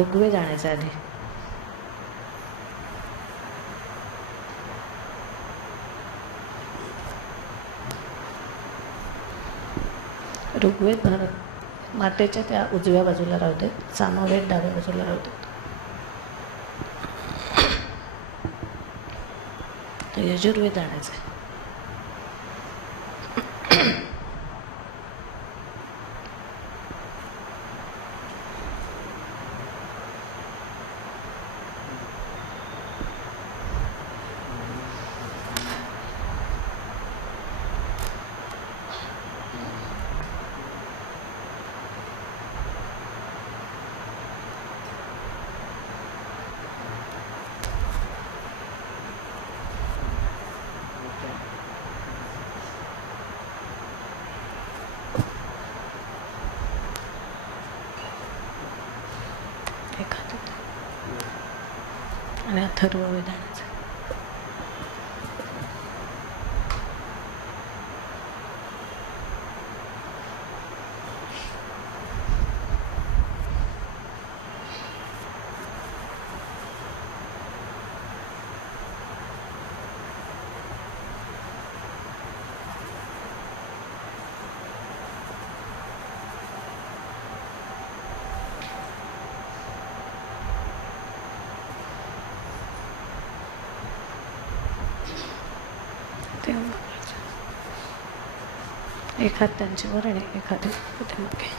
ऋग्वेद आणायचा आधी. ऋग्वेद भारत मातेच्या त्या उजव्या बाजूला राहते, सामवेद डाव्या बाजूला राहते. यजुर्वेद आणायचं. आणि अथर्ववेद आणायचं. एक हात त्यांच्यावर आणि एक हात इथे मागे.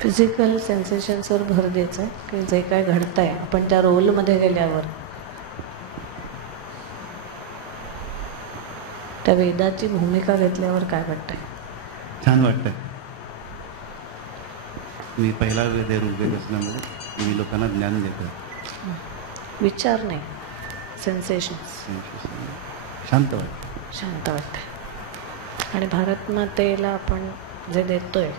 फिजिकल सेन्सेशन्सवर भर द्यायचं की जे काय घडतंय आपण त्या रोलमध्ये गेल्यावर त्या वेदाची भूमिका घेतल्यावर काय वाटतंय? छान वाटतंय. मी पहिला वेद आहे ऋग्वेद असल्यामुळे मी लोकांना ज्ञान देतो. विचार नाही, सेन्सेशन्स. शांत वाटतं. शांत वाटतंय. आणि भारतमातेला आपण जे देतोय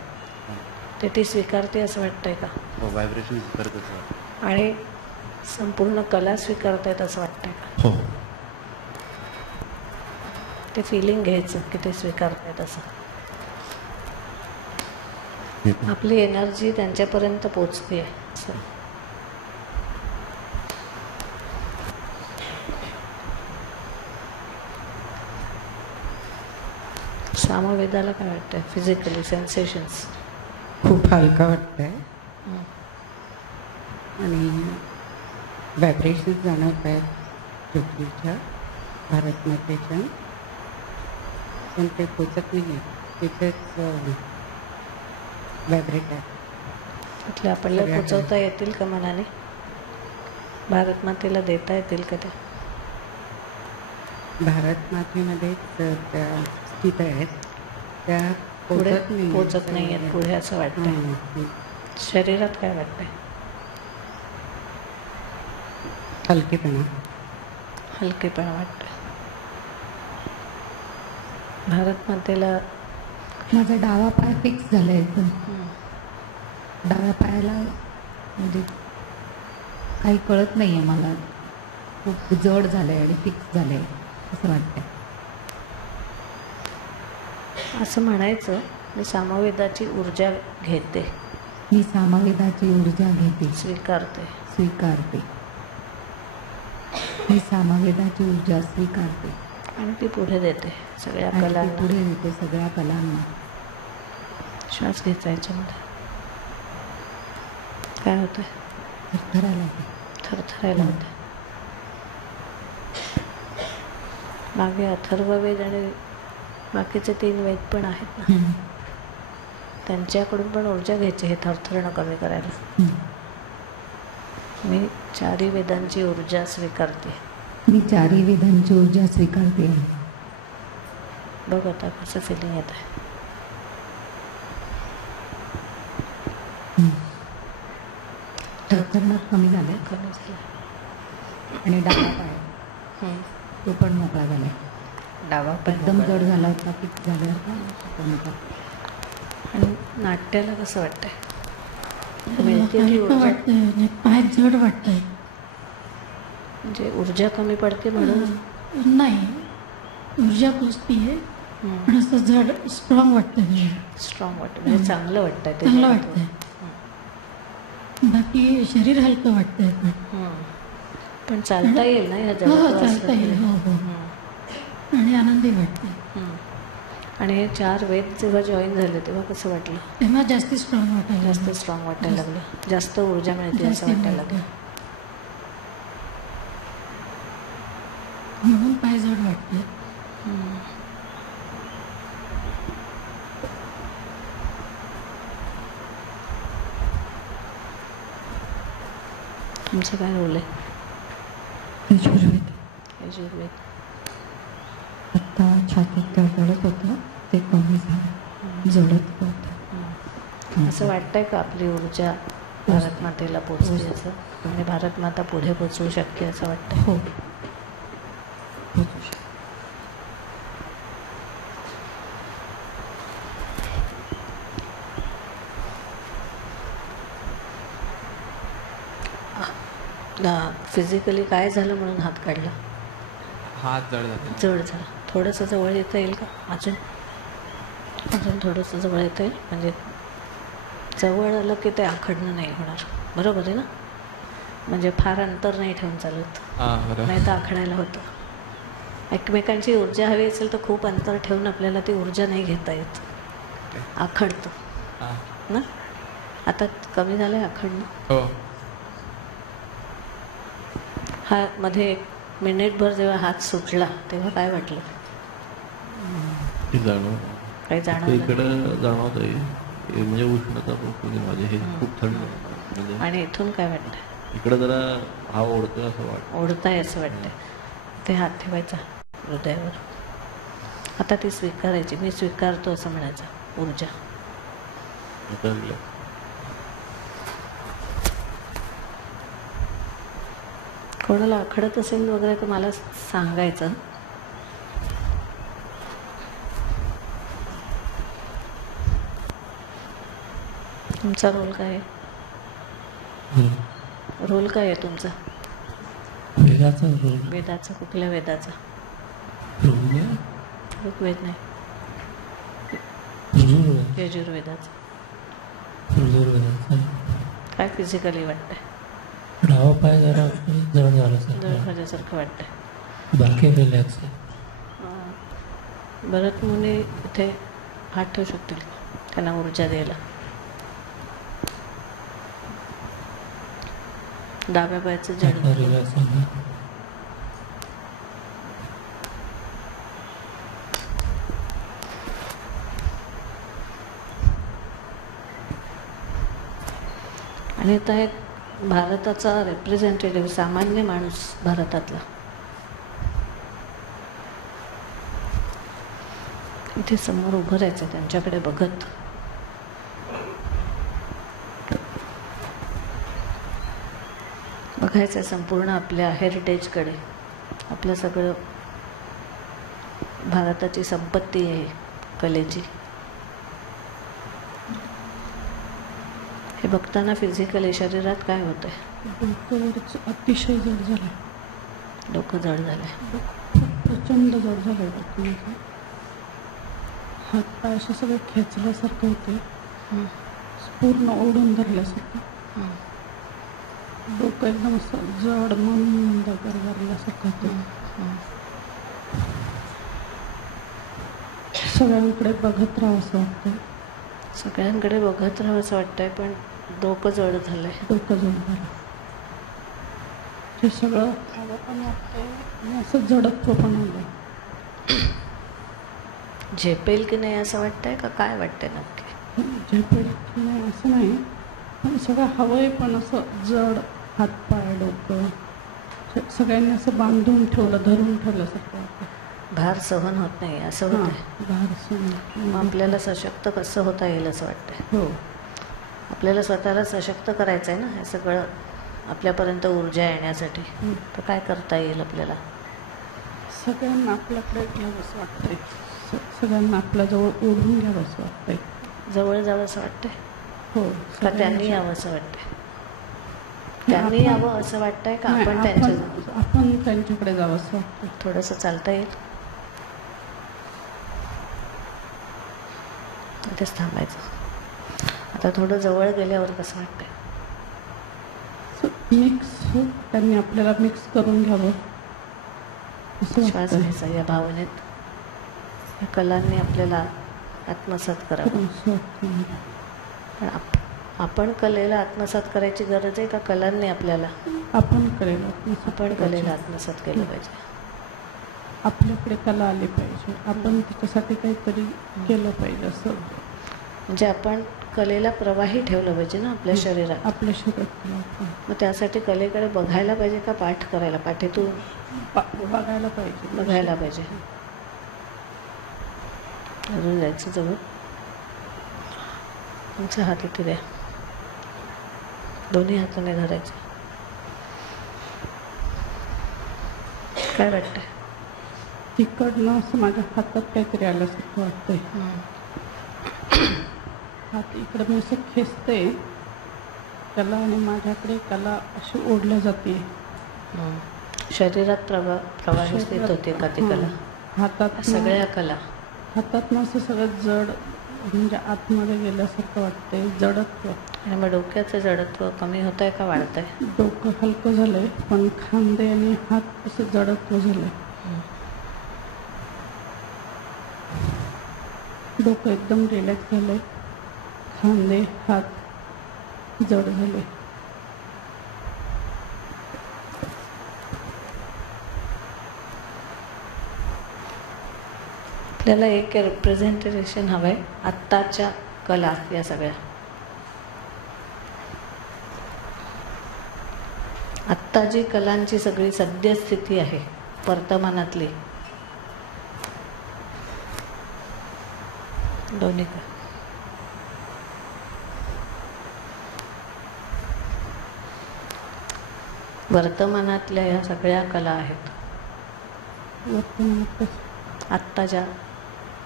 ते ती स्वीकारते असं वाटतंय का? व्हायब्रेशन करत असं. आणि संपूर्ण कला स्वीकारतायत असं वाटतंय का? हो. ते फिलिंग घ्यायचं की ते स्वीकारतायत असं. आपली एनर्जी त्यांच्यापर्यंत पोचते असं. सामवेदाला काय वाटतंय? फिजिकली सेन्सेशन्स खूप हलका वाटतंय आणि व्हायब्रेशन्स जाणवत आहेत पृथ्वीच्या, भारतमातेच्या. पण ते पोचत नाही आहे. तिथेच व्हायब्रेट आहे. म्हटलं आपल्याला सगळ्या पोचवता येतील का मनाने? भारत मातेला देता येतील का त्या? भारत मातेमध्येच त्या स्थित आहेत. त्या पुढे पोचत नाही आहेत पुढे असं वाटतंय. शरीरात काय वाटतंय? हलकेपणा. हलकेपणा वाटतोय. भारत मातेला माझा डावा पाय फिक्स झाला एकदम. डाव्या पायाला म्हणजे काही कळत नाही आहे मला. खूप जड झालंय आणि फिक्स झालंय असं वाटतंय. असं म्हणायचं, मी सामवेदाची ऊर्जा घेते, मी सामवेदाची ऊर्जा घेते, स्वीकारते. स्वीकारते. मी सामवेदाची ऊर्जा स्वीकारते आणि ती पुढे देते सगळ्या आणि ती कलांना. पुढे देते सगळ्या कलांना. श्वास घ्यायचा याच्यामध्ये. काय होतंय? थरथरायला लागते. थरथरायला होते. मागे अथर्ववेद आणि बाकीचे 3 वेद पण आहेत ना, त्यांच्याकडून पण ऊर्जा घ्यायची हे थरथरणं कमी करायला. मी 4 वेदांची ऊर्जा स्वीकारते. मी 4 वेदांची ऊर्जा स्वीकारते. बघ आता कसं फिलिंग येत आहे. थरथरणं कमी झालंय. कमी झालं. आणि डावा पाय तो पण मोकळा झालाय. डावा पाय एकदम मोकळा. जड झाला होता, फिक्स झाला होता. आणि नाट्याला कसं वाटतंय? मिळते ती ऊर्जा. वाटतंय, पाय जड वाटतंय. म्हणजे ऊर्जा कमी पडते म्हणून नाही, ऊर्जा पोचतीये पण असं जड स्ट्रॉंग वाटतंय. स्ट्रॉंग वाटतं, म्हणजे चांगलं वाटतंय ते. चांगलं वाटतंय. बाकी शरीर हलकं वाटतंय. पण चालता येईल ना ह्या हो, जगात? चालता येईल. हो हो. आणि आनंदी वाटतंय. आणि हे 4 वेद जेव्हा जॉईन झाले तेव्हा कसं वाटलं? तेव्हा जास्ती स्ट्रॉंग वाटायला जास्त स्ट्रॉंग वाटायला लागलं, जास्त ऊर्जा मिळते असं वाटायला लागलं. म्हणून पाय जड वाटते. तुमचं काय रोल आहे? यजुर्वेद. यजुर्वेद. आत्ता छातीत जळजळत होतं, ते कमी झालं. जळत होतं. असं वाटतंय का आपली ऊर्जा भारत मातेला पोचते असं? म्हणजे भारत माता पुढे पोचवू शकते असं वाटतंय? हो. फिजिकली काय झालं म्हणून हात काढला? हात जड जातो. जड झाला. थोडंसं जवळ येता येईल का? अजून थोडंसं जवळ येता येईल? म्हणजे जवळ आलं की ते आखडणं नाही होणार, बरोबर आहे ना? म्हणजे फार अंतर नाही ठेवून चालत, नाही तर आखडायला होतं. एकमेकांची ऊर्जा हवी असेल तर खूप अंतर ठेवून आपल्याला ती ऊर्जा नाही घेता येत, आखडतं ना. आता कमी झालं आहे आखडणं. हो. हा मध्ये 1 मिनिटभर जेव्हा हात सुटला तेव्हा काय वाटलं? काही जाणवलं? इकडं जाणवत आहे म्हणजे उष्णता पण माझे हे खूप थंड म्हणजे. आणि इथून काय वाटतंय? इकडं जरा हा ओढतोय असं वाटतं. ओढताय असं वाटतंय. ते हात ठेवायचा हृदयावर. आता ती स्वीकारायची. मी स्वीकारतो असं म्हणायचं ऊर्जा. कोणाला आखडत असेल वगैरे तर मला सांगायचं. तुमचा रोल काय आहे? रोल काय आहे तुमचा? वेदाचा रोल. वेदाचा? कुठल्या वेदाचा? ऋग्वेद नाही, यजुर्वेदाचा. काय फिजिकली वाटतंय? डावा पाय जरा जड झाल्यासारखं वाटतंय. बाकी रिलॅक्स आहे. भरत मुनी इथे हात ठेवू शकतील त्यांना ऊर्जा द्यायला. डाव्या पायाचं जड. रिलॅक्स आहे. आणि आता एक भारताचा रिप्रेझेंटेटिव्ह, सामान्य माणूस भारतातला, इथे समोर उभं राहायचं, त्यांच्याकडे बघत बघायचं संपूर्ण आपल्या हेरिटेजकडे. आपलं सगळं भारताची संपत्ती आहे कलेची. हे बघताना फिजिकली शरीरात काय होतंय? डोकं अतिशय जड झालं, डोकं जड झालंय, प्रचंड जड झालंय. हात पाय असे सगळं खेचल्यासारखं होते, पूर्ण ओढून धरल्यासारखं. डोकं एकदम असं जड मंद गरगरल्यासारखं होतं. सगळ्यांकडे बघत राहावं असं वाटतंय. सगळ्यांकडे बघत राहावं असं वाटतंय, पण डोकं जड झालंय. डोकं जड झालं. हे सगळं हवं पण वाटतंय आणि असं जडत्व पण आलं. झेपेल की नाही असं वाटतंय का काय वाटतंय नक्की? झेपेल की नाही असं नाही, पण सगळं हवंय, पण असं जड हातपाय डोकं सगळ्यांनी असं बांधून ठेवलं, धरून ठेवल्यासारखं वाटतं. भार सहन होत नाही असं होतंय. भार सहन. मग आपल्याला सशक्त कसं होता येईल असं वाटतंय? हो, आपल्याला स्वतःला सशक्त करायचं आहे ना, हे सगळं आपल्यापर्यंत ऊर्जा येण्यासाठी. तर काय करता येईल आपल्याला? सगळ्यांना आपल्याकडे घ्यावं असं वाटतंय. सगळ्यांना आपल्याजवळ ओढून घ्यावं असं वाटतंय. जवळ जावं असं वाटतंय? हो. का त्यांनी यावं असं वाटतंय? त्यांनी यावं असं वाटतंय का आपण त्यांच्याकडे जावं असं वाटतं? थोडंसं चालता येईल? इथेच थांबायचं. आता थोडं जवळ गेल्यावर कसं वाटतंय? मिक्स, त्यांनी आपल्याला मिक्स करून घ्यावं. श्वास घ्यायचा या भावनेत. या कलांनी आपल्याला आत्मसात करावं. पण आपण कलेला आत्मसात करायची गरज आहे का कलांनी आपल्याला? आपण कलेला आत्मसात केलं पाहिजे. आपल्याकडे कला आली पाहिजे, आपण त्याच्यासाठी काहीतरी केलं पाहिजे असं. म्हणजे आपण कलेला प्रवाही ठेवलं पाहिजे ना आपल्या शरीरात. आपल्या शरीरात. मग त्यासाठी कलेकडे बघायला पाहिजे का पाठ करायला? पाठीतून बघायला पाहिजे. बघायला पाहिजे. अजून जायचं जवळ. तुमचा हात इथे द्या, दोन्ही हाताने धरायचे. काय वाटतंय? तिकडनं असं माझ्या हातात काहीतरी आल्यासारखं वाटतंय. हात इकडं मी असं खेचते कला आणि माझ्याकडे कला अशी ओढल्या जाते. शरीरात प्रवाहित होते का ती कला? हातात सगळ्या कला हातातनं असं सगळं जड, म्हणजे आतमध्ये गेल्यासारखं वाटतंय, जडत्व. आणि मग डोक्याचं जडत्व कमी होत आहे का वाढत आहे? डोकं हलकं झालंय, पण खांदे आणि हात असं जडत्व झालंय. डोकं एकदम रिलॅक्स झालंय, खांदे हात जड झाले. आपल्याला एक रिप्रेझेंटेशन हवं आहे आत्ताच्या कला या सगळ्या. आत्ता जी कलांची सगळी सद्यस्थिती आहे वर्तमानातली, दोन्ही वर्तमानातल्या ह्या सगळ्या कला आहेत. आत्ता ज्या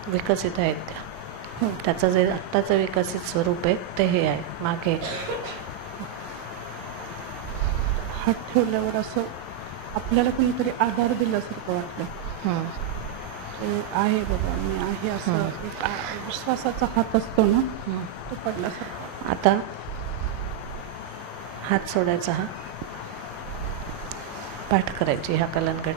विकसित आहेत त्या, त्याचं जे आत्ताचं विकसित स्वरूप आहे ते हे आहे. मागे हात ठेवल्यावर असं आपल्याला कोणीतरी आधार दिल्यासारखं वाटलं. आहे बाबा, मी आहे असं एक विश्वासाचा हात असतो ना, तो पडल्यासारखं. आता हात सोडायचा, हा पाठ करायची ह्या कलांकडे,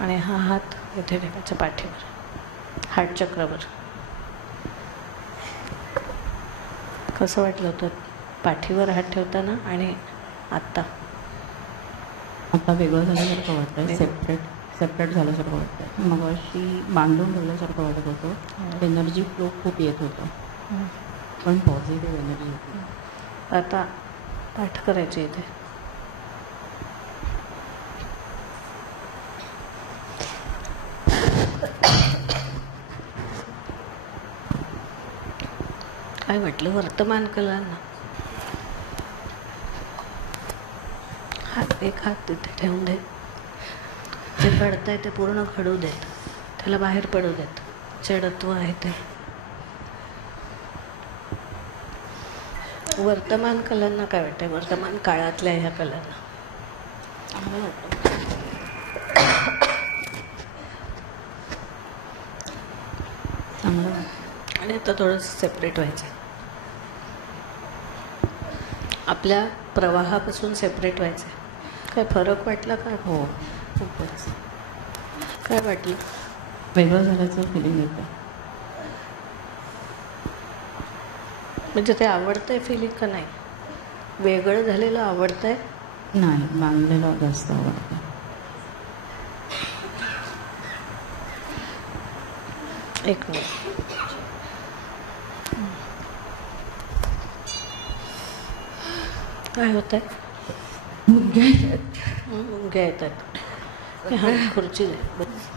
आणि हा हात इथे ठेवायचा पाठीवर, हार्ट चक्रावर. कसं वाटलं होतं पाठीवर हात ठेवताना आणि आत्ता? आता वेगळं झाल्यासारखं वाटतं, सेपरेट झाल्यासारखं वाटतं. मग अशी बांधून ठेवल्यासारखं वाटत होतं. एनर्जी फ्लो खूप येत होतं. पण पॉझिटिव्ह एनर्जी होती. आता पाठ करायची इथे. काय म्हटलं वर्तमान कलांना एक हात तिथे ठेवून दे. जे घडतंय ते पूर्ण घडू देत, त्याला बाहेर पडू देत. जडत्व आहे ते. वर्तमान कलांना काय वाटतंय? वर्तमान काळातल्या ह्या कलांना चांगलं वाटतं. चांगलं वाटतं. आणि आता थोडंसं सेपरेट व्हायचं. आपल्या प्रवाहापासून सेपरेट व्हायचं. काय फरक वाटला का? हो, खूपच. काय वाटलं? वेगळं झाल्याचं फिलिंग येतं. म्हणजे ते आवडतंय फिलिंग का नाही? वेगळं झालेलं आवडतंय? नाही, बांधलेलं जास्त आवडतं. एक मिनिट. काय होत आहे? मुंग्या मुंग्या येत आहेत. हा खुर्ची दे. बस.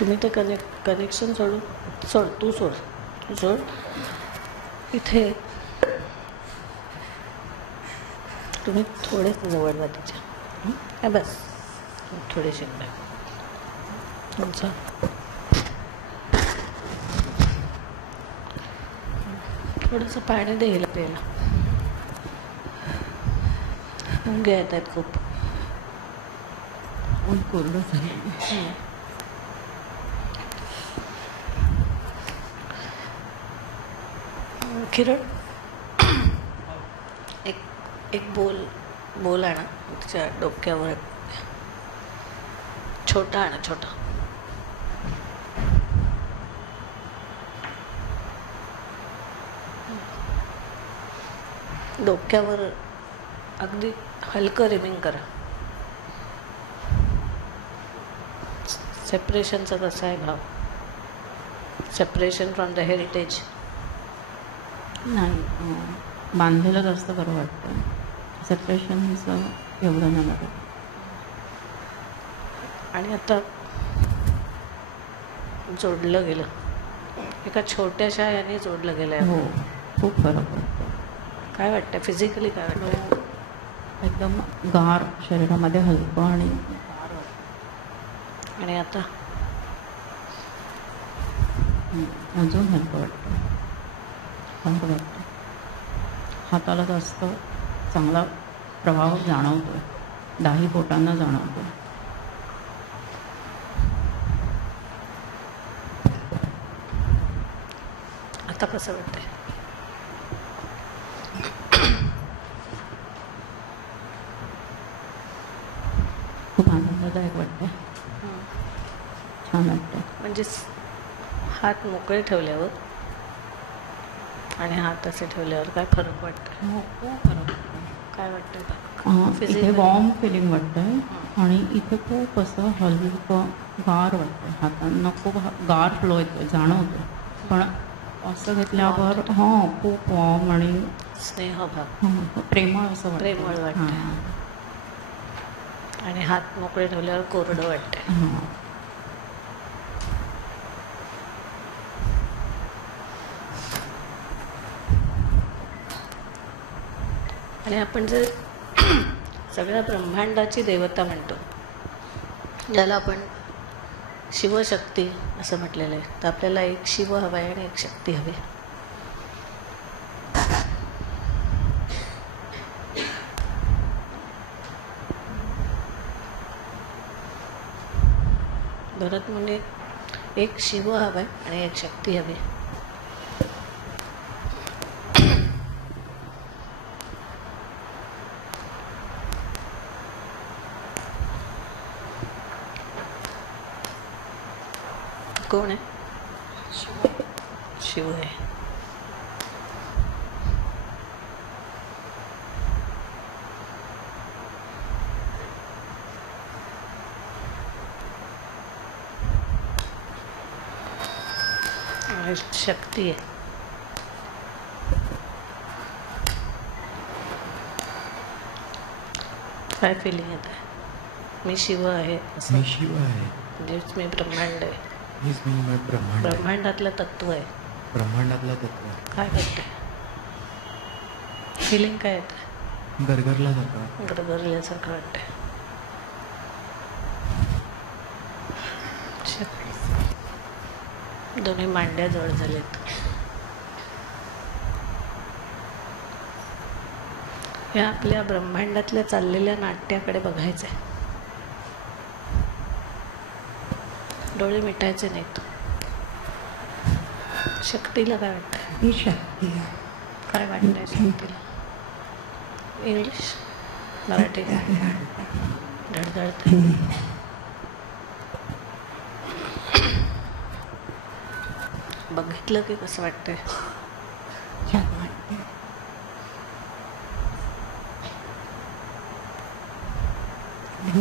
तुम्ही ते कनेक्शन सोड. तू सोड. इथे तुम्ही थोडे जवळ जा तिच्या. बस थोडेसे तुमचा थोडंसं पाणी द्यायला प्यायला. मुंग्या येत आहेत खूप. ऊन कोरडं झालं. किरण एक बोल आणा तिच्या डोक्यावर. छोटा आणा, छोटा. डोक्यावर अगदी हलकं रिमिंग करा. सेपरेशनचा कसा आहे भाव? Separation from the heritage. नाही, बांधलेलं जास्त बरं वाटतं. सेपरेशनचं एवढं नाही लागत. आणि आता जोडलं गेलं, एका छोट्याशा याने जोडलं गेलं आहे. हो, खूप फरक पडतो. काय वाटतं फिजिकली? काय वाटतं? एकदम गार शरीरामध्ये, हलकं आणि आता अजून हलकं वाटतं. हलकं वाटतं. हाताला जास्त चांगला प्रभाव जाणवतो. दाही बोटांना जाणवतो. आता कसं वाटतंय? खूप आनंददायक वाटतं. छान वाटतं. म्हणजे हात मोकळे ठेवल्यावर आणि हात असे ठेवल्यावर काय फरक वाटतं? हो, खूप फरक वाटतं. काय वाटतं का? इथे वॉर्म फिलिंग वाटतंय आणि इथे खूप असं हलकं गार वाटतं. हातांना खूप गार फ्लो येतो, जाणवतो. पण असं घेतल्यावर खूप वॉर्म आणि स्नेहभाव, प्रेमळ असं वाटतं. प्रेमळ वाटतं. आणि हात मोकळे ठेवल्यावर कोरडं वाटतं. आणि आपण जर सगळ्या ब्रह्मांडाची देवता म्हणतो, ज्याला आपण शिवशक्ती असं म्हटलेलं आहे, तर आपल्याला एक शिव हवा आहे आणि एक शक्ती हवी. भरत म्हणजे एक शिव हवा आहे आणि एक शक्ती हवी. कोण आहे? शिव आहे. आणि शक्ती आहे. काय फिलिंग येत आहे? मी शिव आहे असं. मी शिव आहे, म्हणजेच मी ब्रह्मांड आहे. हीच मी ब्रह्मांड आहे. ब्रह्मांडातलं तत्व आहे. ब्रह्मांडातलं तत्व. काय वाटतंय? फिलिंग काय येत आहे? गरगरला जातं. गरगरल्यासारखं वाटतंय. दोन्ही मांड्या जवळ झालेत. या आपल्या ब्रह्मांडातल्या चाललेल्या नाट्याकडे बघायचंय. डोळे मिटायचे नाहीत. शक्तीला काय वाटतंय? ही शक्ती आहे. काय वाटतंय शक्तीला? इंग्लिश, मराठी धडधडते. बघितलं की कसं वाटतंय? छान वाटते.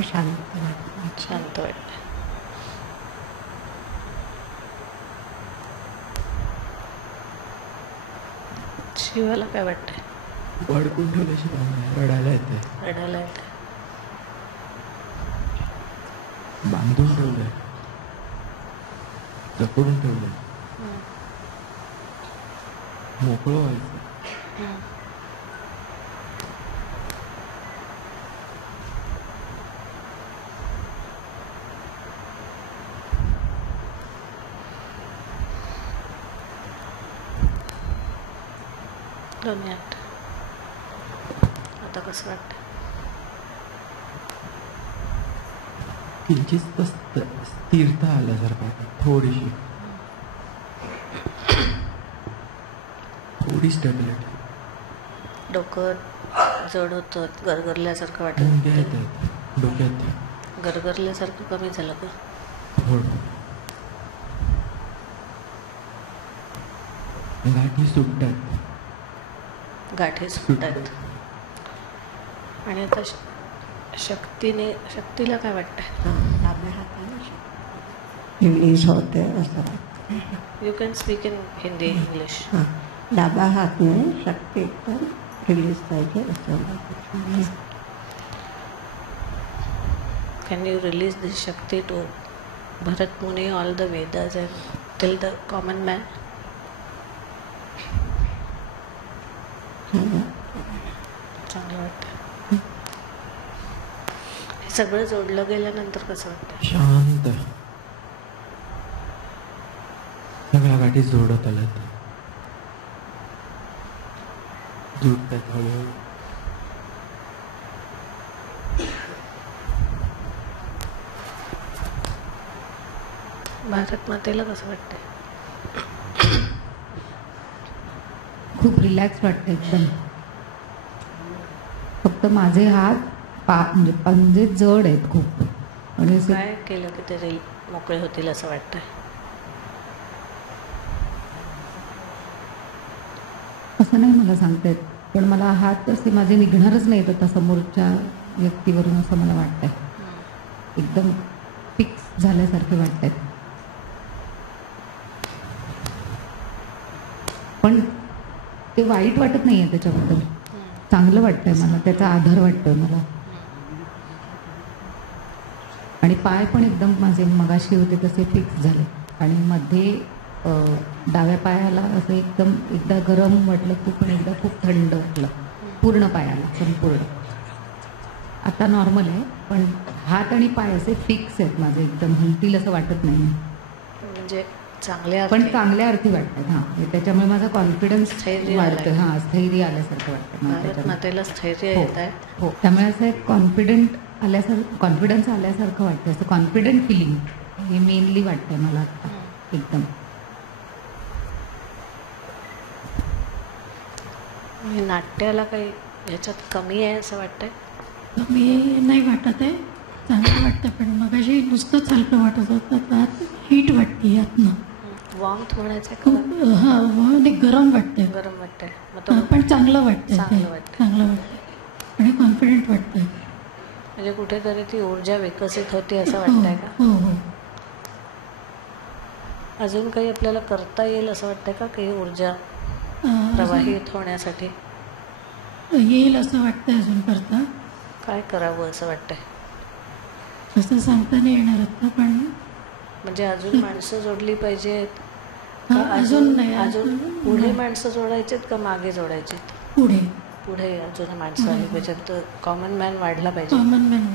शांत वाटते. शांत वाटतंय. शिवाला काय वाटतंय? अडकून ठेवल्याशी रडायला येते. रडायला येते. बांधून ठेवलंय, जकडून ठेवलंय. मोकळं व्हायचं. दोन्ही हात. आता कसं वाटतं? किंचित स्थिरता आल्यासारखं थोडीशी, थोडी स्टॅबिलिटी. डोकं जड होतं, गरगरल्यासारखं वाटत मुंग्या होतं. येतात डोक्यात. गरगरल्यासारखं कमी झालं का? थोडं. गाठी सुटतात. गाठी सुटतात. आणि आता शक्तीला काय वाटतंय? डाव्या हाताने रिलीज होते असं वाटतं. You can speak in Hindi, English. हां, डाव्या हातने शक्ती एकदम रिलीज पाहिजे असं वाटतं. Can you release this Shakti to Bharat Muni, all the Vedas and till the common man? चांगलं वाटतं. हे सगळं जोडलं गेल्यानंतर कसं वाटतं? शांत. सगळ्या गाठी जोडत आल्यात, जुळतात हळूहळू. भारत मातेला कसं वाटतंय? खूप रिलॅक्स वाटतं एकदम. फक्त माझे हात म्हणजे पंजे जड आहेत खूप. आणि काय केलं की ते मोकळे होतील असं वाटतंय? असं नाही मला सांगता येत, पण मला हात असे माझे निघणारच नाहीत आता समोरच्या व्यक्तीवरून असं मला वाटतंय. एकदम फिक्स झाल्यासारखे वाटत आहेत. पण ते वाईट वाटत नाहीये त्याच्याबद्दल. चांगलं वाटतंय मला, त्याचा आधार वाटतोय मला. आणि पाय पण एकदम माझे मगाशी होते तसे फिक्स झाले. आणि मध्ये डाव्या पायाला असं एकदम एकदा गरम वाटलं खूप आणि एकदा खूप थंड वाटलं पूर्ण पायाला संपूर्ण. आता नॉर्मल आहे, पण हात आणि पाय असे फिक्स आहेत माझे, एकदम हलतील असं वाटत नाही. म्हणजे चांगल्या पण चांगल्या अर्थी वाटतात. हां, त्याच्यामुळे माझा कॉन्फिडन्स वाढतं. हां, स्थैर्य आल्यासारखं वाटतं. भारत मातेला स्थैर्य येत आहे. हो, त्यामुळे असं एक कॉन्फिडन्स आल्यासारखं वाटतं. असं कॉन्फिडंट फिलिंग हे मेनली वाटतंय मला आता एकदम. नाट्याला काही ह्याच्यात कमी आहे असं वाटतंय? कमी नाही वाटत आहे, चांगलं वाटतं. पण मग अशी नुसतंच हलकं वाटत होतं, त्यात हीट वाटते यातनं. वॉर्मथ म्हणायचं का? हां, आणि गरम वाटतंय. गरम वाटतंय. पण चांगलं वाटतंय. चांगलं वाटतं. चांगलं वाटतंय आणि कॉन्फिडंट वाटतंय. म्हणजे कुठेतरी ती ऊर्जा विकसित होती असं वाटतंय का? हो हो. अजून काही आपल्याला करता येईल असं वाटतं का, काही ऊर्जा प्रवाहित होण्यासाठी? येईल असं वाटतं अजून करता. काय करावं असं वाटतंय? असं सांगता नाही येणार आता, पण म्हणजे अजून माणसं जोडली पाहिजेत का? अजून नाही, अजून पुढे माणसं जोडायचेत का मागे जोडायचेत? पुढे पुढे अजून माणसं आली पाहिजेत, तर कॉमन मॅन वाढला पाहिजे. Common man.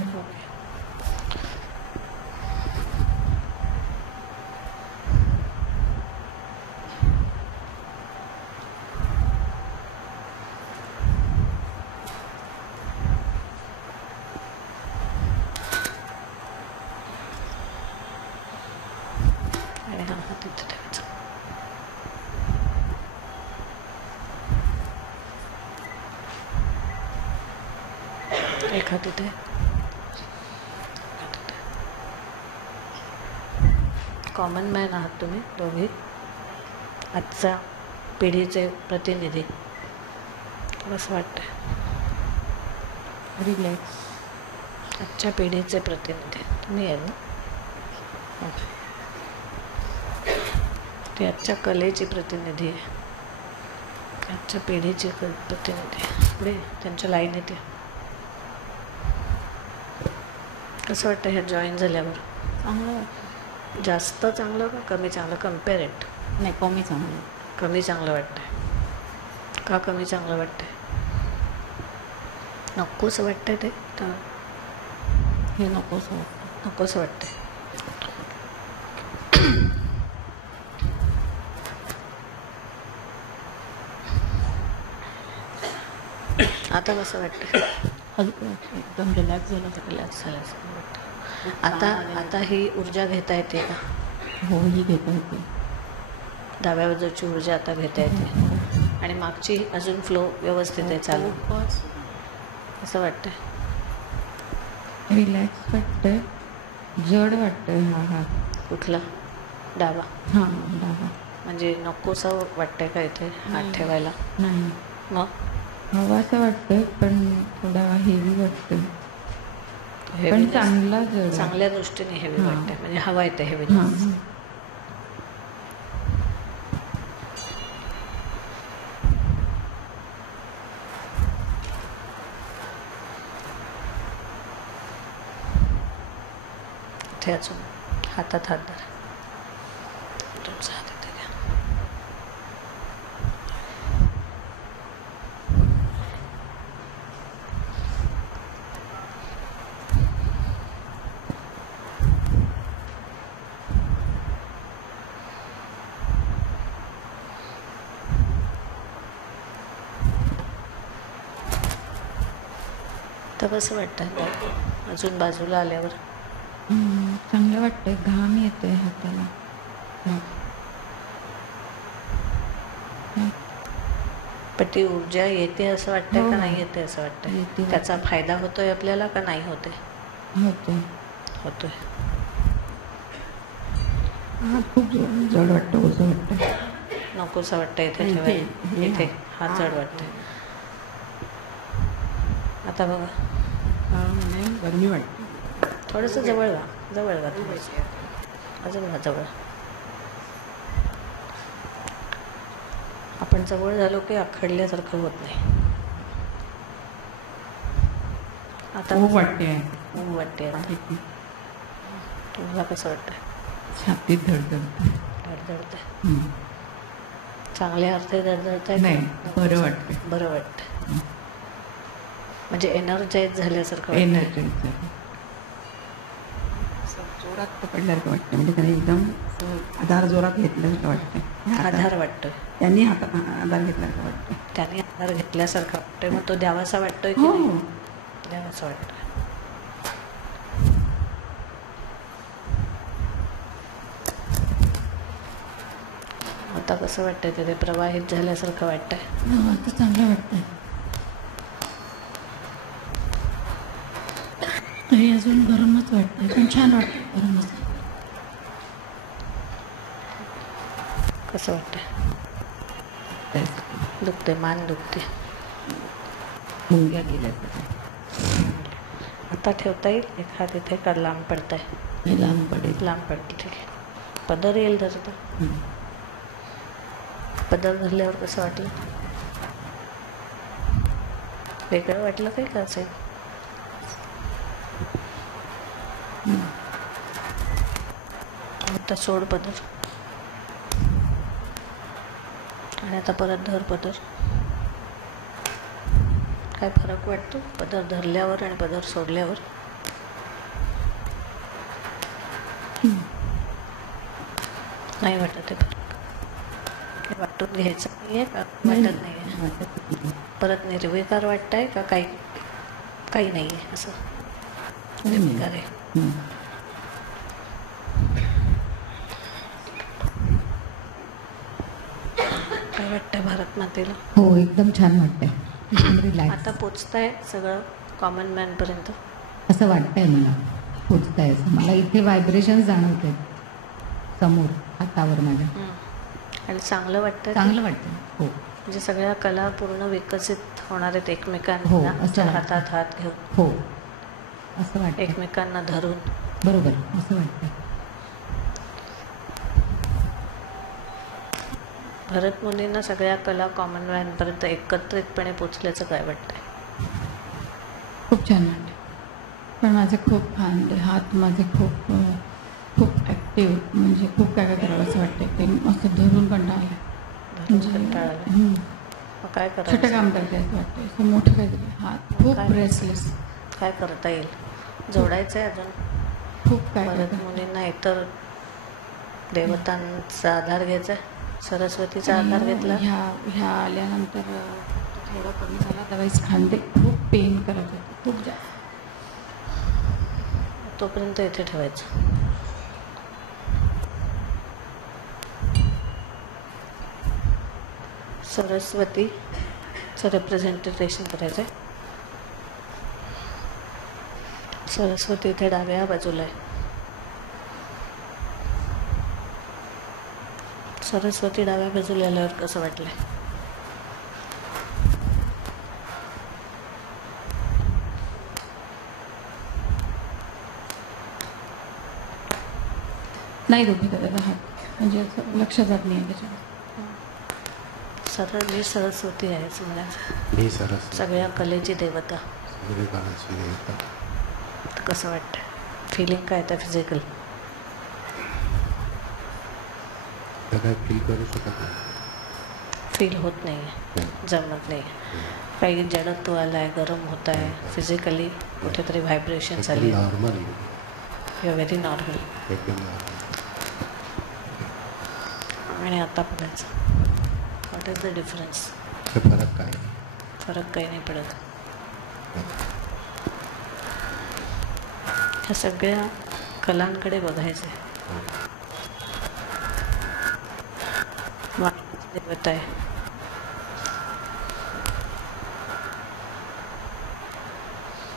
आणि हा हात इथे ठेवायचा. एक हात इथे, कॉमन मॅन आहात तुम्ही दोघे, आजच्या पिढीचे प्रतिनिधी. असं वाटतंय रिलॅक्स. आजच्या पिढीचे प्रतिनिधी तुम्ही आहे ना. ते आजच्या कलेची प्रतिनिधी आहे, आजच्या पिढीची प्रतिनिधी आहे. पुढे त्यांच्या लाईन येते. कसं वाटतं ह्या जॉईन झाल्यावर? चांगलं वाटतं. जास्त चांगलं का कमी चांगलं? Compare it. नाही, कमी चांगलं. कमी चांगलं वाटतंय का? कमी चांगलं वाटतंय? नकोसं वाटतंय ते तर हे नकोसं वाटतं. नकोसं वाटतंय. आता कसं वाटतं? हलकं वाटतं, एकदम रिलॅक्स झालं. रिलॅक्स झाल्यासारखं वाटतं. आता ही ऊर्जा घेता येते का? हो, ही घेता येते. डाव्या बाजूची ऊर्जा आता घेता येते आणि मागची अजून फ्लो व्यवस्थित आहे, चालू असं वाटतंय. रिलॅक्स वाटतंय, जड वाटतंय. हा हात कुठला? डावा? हां, डावा. म्हणजे नकोसं वाटतंय का इथे हात ठेवायला? नाही, मग हवा असं वाटतंय, पण थोडा हेवी वाटतंय. पण चांगला जड, चांगल्या दृष्टीने हेवी वाटतंय, म्हणजे हवा येते हेवी. इथे अजून हातात हात धरा, तुमचा हात इथे घ्या. तर कसं वाटतं अजून बाजूला आल्यावर? चांगलं वाटतंय, घाम येतोय हाताला. पण ती ऊर्जा येते असं वाटतंय का नाही येते असं वाटतंय? त्याचा फायदा होतोय आपल्याला का नाही होते? होतोय. होतोय. खूप जड वाटतं, ओझं वाटतं. नकोसं वाटतं इथे ठेवायला. इथे हात जड वाटतंय. आता बघा, गरमी वाटते. थोडंसं जवळ व्हा, जवळ व्हा थोडंसं, अजून व्हा जवळ. आपण जवळ झालो की आखडल्यासारखं होत नाही. आता ऊब वाटते. ऊब वाटते. तुम्हाला कसं वाटतंय? छातीत धडधडतंय. धडधडतंय. चांगल्या अर्थी धडधडतंय? नाही, बरं वाटतंय. बरं वाटतंय, म्हणजे एनर्जाईज झाल्यासारखं. एनर्जाईज जोरात पकडल्यासारखं वाटतं, म्हणजे त्याने एकदम आधार जोरात घेतल्यासारखं वाटतं. आधार वाटतोय, त्यांनी आधार घेतल्यासारखं वाटतं. त्याने आधार घेतल्यासारखं वाटतोय. मग तो द्यावासा वाटतोय की नाही? द्यावासा वाटतोय. आता कसं वाटतंय? ते प्रवाहित झाल्यासारखं वाटतंय. आता चांगलं वाटतंय. तरी अजून गरमच वाटतंय, पण छान वाटतंय गरमच. कसं वाटतंय? दुखते, मान दुखते, मुंग्या गेल्या. आता ठेवता येईल? एक हात इथे का लांब पडताय? लांब पडेल. लांब पडतील. पदर येईल धरता. पदर धरल्यावर कसं वाटलं? वेगळं वाटलं काही का असेल? आता सोड पदर आणि आता परत धर पदर. काय फरक वाटतो पदर धरल्यावर आणि पदर सोडल्यावर? नाही वाटत आहे फरक? हे वाटून घ्यायचं नाही आहे का? वाटत नाही आहे. परत निर्विकार वाटतंय का? काही नाही आहे असं निर्विकार आहे. काय वाटतंय भारत मातेला? हो, एकदम छान वाटतंय. रिलॅक्स आता पोचताय सगळं कॉमन मॅन पर्यंत असं वाटतंय मला. पोचताय मला. इथे व्हायब्रेशन जाणवते समोर हातावर माझ्या. आणि चांगलं वाटतंय? चांगलं वाटतं. हो, म्हणजे सगळ्या कला पूर्ण विकसित होणार आहेत हो, एकमेकांना असं हातात हात घेऊन. हो, असं वाटतं. एकमेकांना धरून. बरोबर, असं वाटतं. भरत मुनींना सगळ्या कला कॉमन मॅनपर्यंत एकत्रितपणे पोचल्याचं काय वाटतंय? खूप छान वाटतं. पण माझे खूप हात माझे खूप ॲक्टिव्ह, म्हणजे खूप काय काय करावं असं वाटतं. ते असं धरून कंटाळलं. मग काय छोटं करायचं? काम करते असं वाटतं. असं मोठं काहीतरी. हात खूप रेसलेस. काय करता येईल? जोडायचं आहे अजून खूप काय भरत मुनींना इतर देवतांचा आधार घ्यायचा आहे. सरस्वतीचा आधार घेतला. ह्या आल्यानंतर थोडं कमी झाला. अदरवाईज खांदे खूप पेन करत होते, खूप जास्त. तोपर्यंत इथे ठेवायचं. सरस्वतीचं रिप्रेझेंटेशन करायचं आहे. सरस्वती इथे डाव्या बाजूला आहे. सरस्वती डाव्या बाजूला आल्यावर कसं वाटलंय? नाही दुखत त्याचा हात, म्हणजे असं लक्ष जात नाही त्याच्यावर. मी सरस्वती आहे म्हणायचं. मी सरस्वती, सगळ्या कलेची देवता. सगळी कलाची देवता. कसं वाटतं? फिलिंग काय येतं फिजिकल? काय फील करू शकत नाही. फील होत नाही आहे, जमत नाही. काही जडत्व आलं आहे, गरम होत आहे, फिजिकली कुठेतरी व्हायब्रेशन्स आली. Normal. You are very normal. एकदम नॉर्मल. आणि आता बघायचं व्हॉट इज द डिफरन्स? फरक काय? फरक काही नाही पडत. ह्या सगळ्या कलांकडे बघायचं आहे. देवता आहे.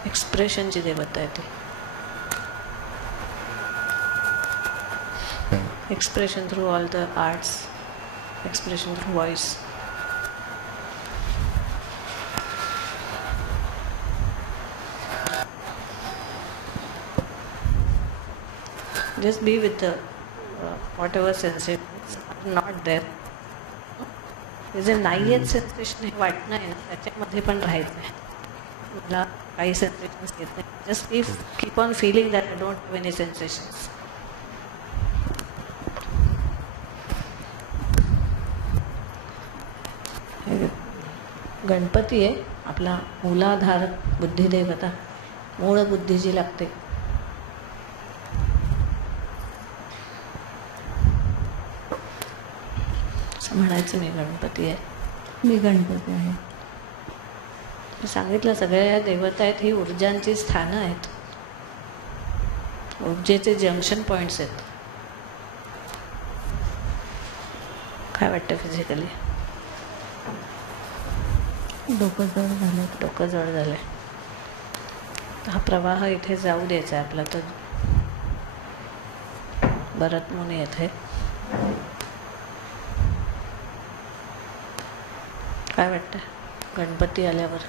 एक्सप्रेशनची देवता आहे ती. Expression through all the arts, expression through voice. Just be with the whatever sensations are not there. जे नाही आहेत सेन्सेशन हे वाटणं आहे ना, त्याच्यामध्ये पण राहायचं आहे. मला काही सेन्सेशन्स येत नाही. Just keep on feeling that I don't have any sensations. Ganpati आहे आपला मूलाधार बुद्धिदेवता, मूळ बुद्धी जी लागते. म्हणायचं मी गणपती आहे. मी गणपती आहे. मी सांगितलं सगळ्या देवता आहेत, ही ऊर्जांची स्थानं आहेत, ऊर्जेचे जंक्शन पॉइंट्स आहेत. काय वाटतं फिजिकली? डोकं जड झालं. डोकं जड झालंय. हा प्रवाह इथे जाऊ द्यायचा आहे आपला. तर भरत मुनी येथे काय वाटतं? गणपती आल्यावर,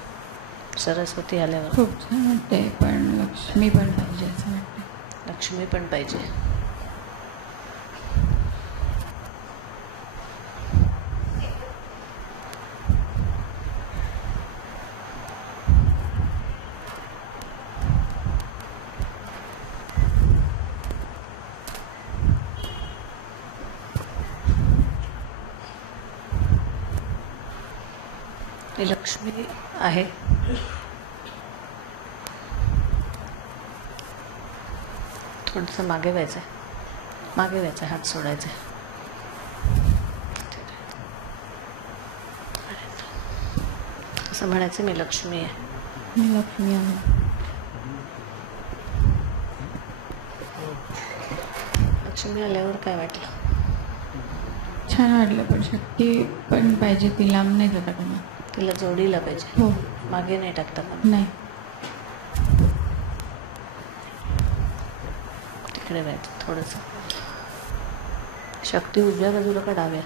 सरस्वती आल्यावर खूप छान वाटते. पण लक्ष्मी पण पाहिजे असं वाटतं. लक्ष्मी पण पाहिजे. मी लक्ष्मी आहे. थोडंसं मागे व्हायचं आहे, मागे व्हायचं आहे, हात सोडायचा आहे. असं म्हणायचं मी लक्ष्मी आहे. मी लक्ष्मी आहे. लक्ष्मी आल्यावर काय वाटलं? छान वाटलं, पण शक्ती पण पाहिजे, ती लांब नाही जाता का? तिला जोडीला पाहिजे. हो. मागे नाही टाकता का? नाही. तिकडे राहायचं थोडंसं. शक्ती उजव्या बाजूला का डाव्या?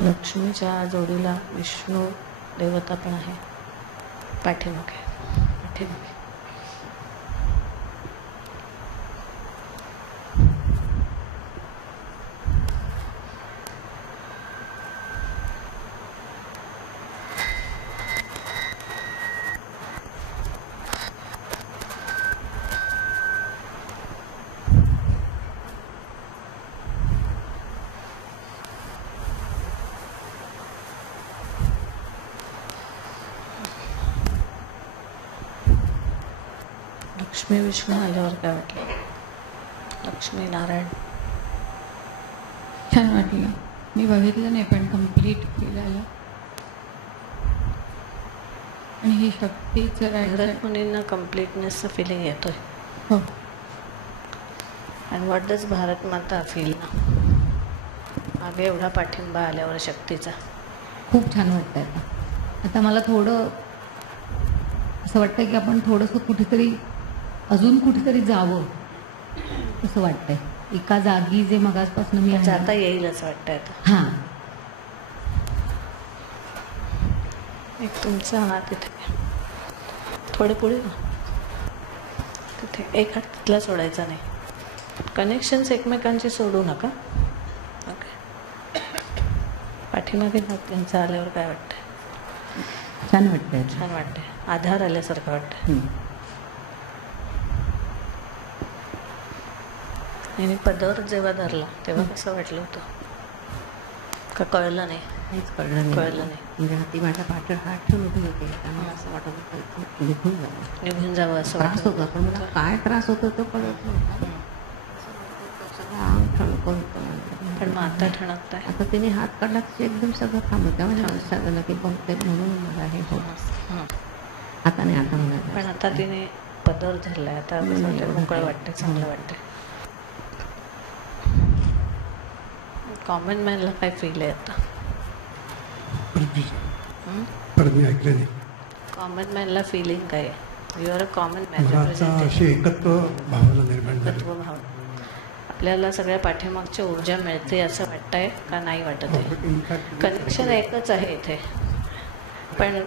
लक्ष्मीच्या जोडीला विष्णू देवता पण आहे. पाठीमागे पाठीमागे. लक्ष्मी विष्णू आल्यावर काय वाटलं? लक्ष्मी नारायण. छान वाटलं. मी बघितलं नाही, पण कम्प्लीट फील आलं. आणि ही शक्तीचं घरात मुलींना कम्प्लीटनेसचं फिलिंग येतोय. हो. आणि व्हॉट डज भारत माता फील ना? मागे एवढा पाठिंबा आल्यावर शक्तीचा खूप छान वाटतं. आता मला थोडं असं वाटतं की आपण थोडंसं कुठेतरी अजून कुठेतरी जावं असं वाटतंय. एका जागी जे मगासपासून मी जाता येईल असं वाटतंय आता. हां. एक तुमचा हात तिथे थोडे पुढे ना, तिथे एक हात तिथला सोडायचा नाही. कनेक्शन्स एकमेकांची सोडू नका. ओके. पाठीमागे हात त्यांचा आल्यावर काय वाटतंय? छान वाटतंय. छान वाटतंय. आधार आल्यासारखं वाटतंय. आणि पदर जेव्हा धरला तेव्हा कसं वाटलं होतं? का कळलं नाही? काहीच कळलं नाही. कळलं नाही. म्हणजे ती माझ्या पाठीवर हात ठेवून उभी होती. त्यामुळे असं वाटत होतं निघून जावं. निघून जावं असं त्रास होता, पण मला काय त्रास होतो तो कळत नव्हता. सगळं अंग ठणकं होतं. पण मग आता ठणकताय. आता तिने हात काढला की एकदम सगळं थांबलं. त्यामुळे लक्षात आलं की बहुतेक म्हणून मला हे होत. आता नाही, आता मला. पण आता तिने पदर धरलाय, आता मोकळं वाटतंय, चांगलं वाटतंय. कॉमन मॅनला काय फील आहे आता? ऐकले नाही. कॉमन मॅनला फिलिंग काय आहे? You are a common man. अशी एकत्व भावना निर्माण झाली. एकत्व भावना. आपल्याला सगळ्या पाठीमागची ऊर्जा मिळते असं वाटतंय का नाही वाटत आहे? कनेक्शन एकच आहे इथे, पण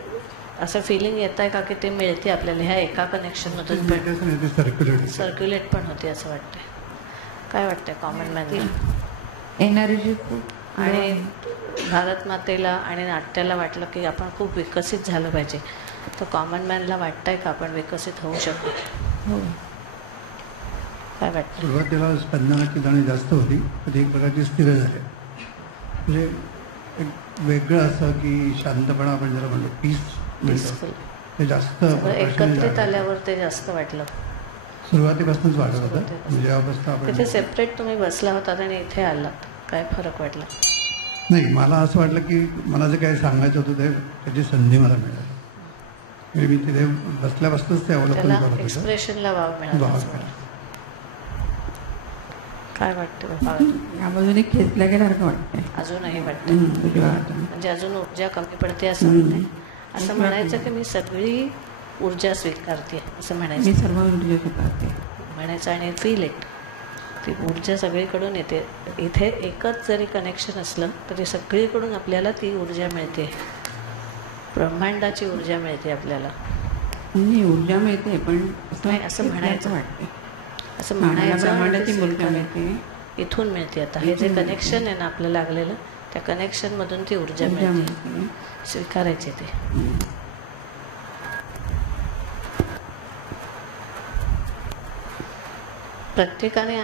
असं फिलिंग येत आहे का की ते मिळते आपल्याला ह्या एका कनेक्शनमधून? पण सर्क्युलेट पण होते असं वाटतंय. काय वाटतंय कॉमन मॅनला? एनर्जी. आणि भारत मातेला आणि नाट्याला वाटलं की आपण खूप विकसित झालं पाहिजे, तर कॉमन मॅनला वाटतंय का आपण विकसित होऊ शकतो? हो. काय वाटतं? सुरुवातीला स्पंदनाची जाणीव जास्त होती, पण एक प्रकारची स्थिर झाली. म्हणजे एक वेगळं असं की शांतपणा आपण जरा म्हणतो, पीस मिळतं, ते जास्त एकत्रित आल्यावर ते जास्त वाटलं. सुरुवातीपासूनच वाटत होतं. म्हणजे अवस्था आपण तिथे सेपरेट तुम्ही बसला होतात आणि इथे आलात, काय फरक वाटला? नाही, मला असं वाटलं की मला जे काही सांगायचं होतं ते त्याची संधी मला मिळाली. मी तिथे बसल्यापासूनच ते अवलंबून करत होतं. एक्सप्रेशनला वाव मिळाला. काय वाटतं? या बाजूने खेचल्या गेल्यासारखं वाटतंय. अजूनही वाटतं. म्हणजे अजून ऊर्जा कमी पडते असं म्हणते. असं म्हणायचं की मी सगळी ऊर्जा स्वीकारते असं म्हणायचं. मी सर्व ऊर्जा स्वीकारते म्हणायचं आणि फील इट. ती ऊर्जा सगळीकडून येते. इथे एकच जरी कनेक्शन असलं तरी सगळीकडून आपल्याला ती ऊर्जा मिळते. ब्रह्मांडाची ऊर्जा मिळते आपल्याला. नाही, ऊर्जा मिळते, पण नाही असं म्हणायचं वाटते. असं म्हणायचं ब्रह्मांडाची ऊर्जा मिळते, इथून मिळते. आता हे जे कनेक्शन आहे ना आपलं लागलेलं, त्या कनेक्शनमधून ती ऊर्जा मिळते. स्वीकारायची ते. प्रत्येकाने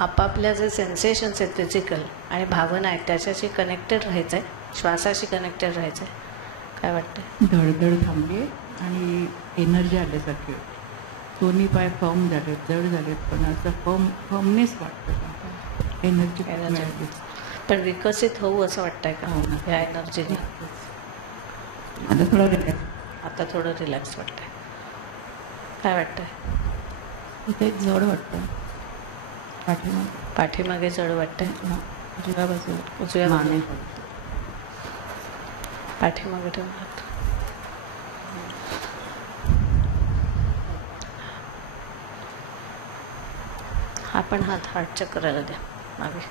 आपापल्या जे सेन्सेशन्स आहेत फिजिकल आणि भावना आहेत त्याच्याशी कनेक्टेड राहायचं आहे, श्वासाशी कनेक्टेड राहायचं आहे. काय वाटतं? धडधड थांबली आणि एनर्जी आल्यासारखी. दोन्ही पाय फर्म झालेत, जड झालेत, पण असं फर्मनेस वाटतं. एनर्जी मिळाली. पण विकसित होऊ असं वाटतंय का ह्या एनर्जीने? आता थोडं रिलॅक्स वाटतंय. काय वाटतंय? इथे जड वाटतं. पाठीमागे जड वाटतंय. उजव्या बाजू, उजव्या बाजू पाठीमागे ठेवून. हा पण हार्ट चक्राला द्या मागे.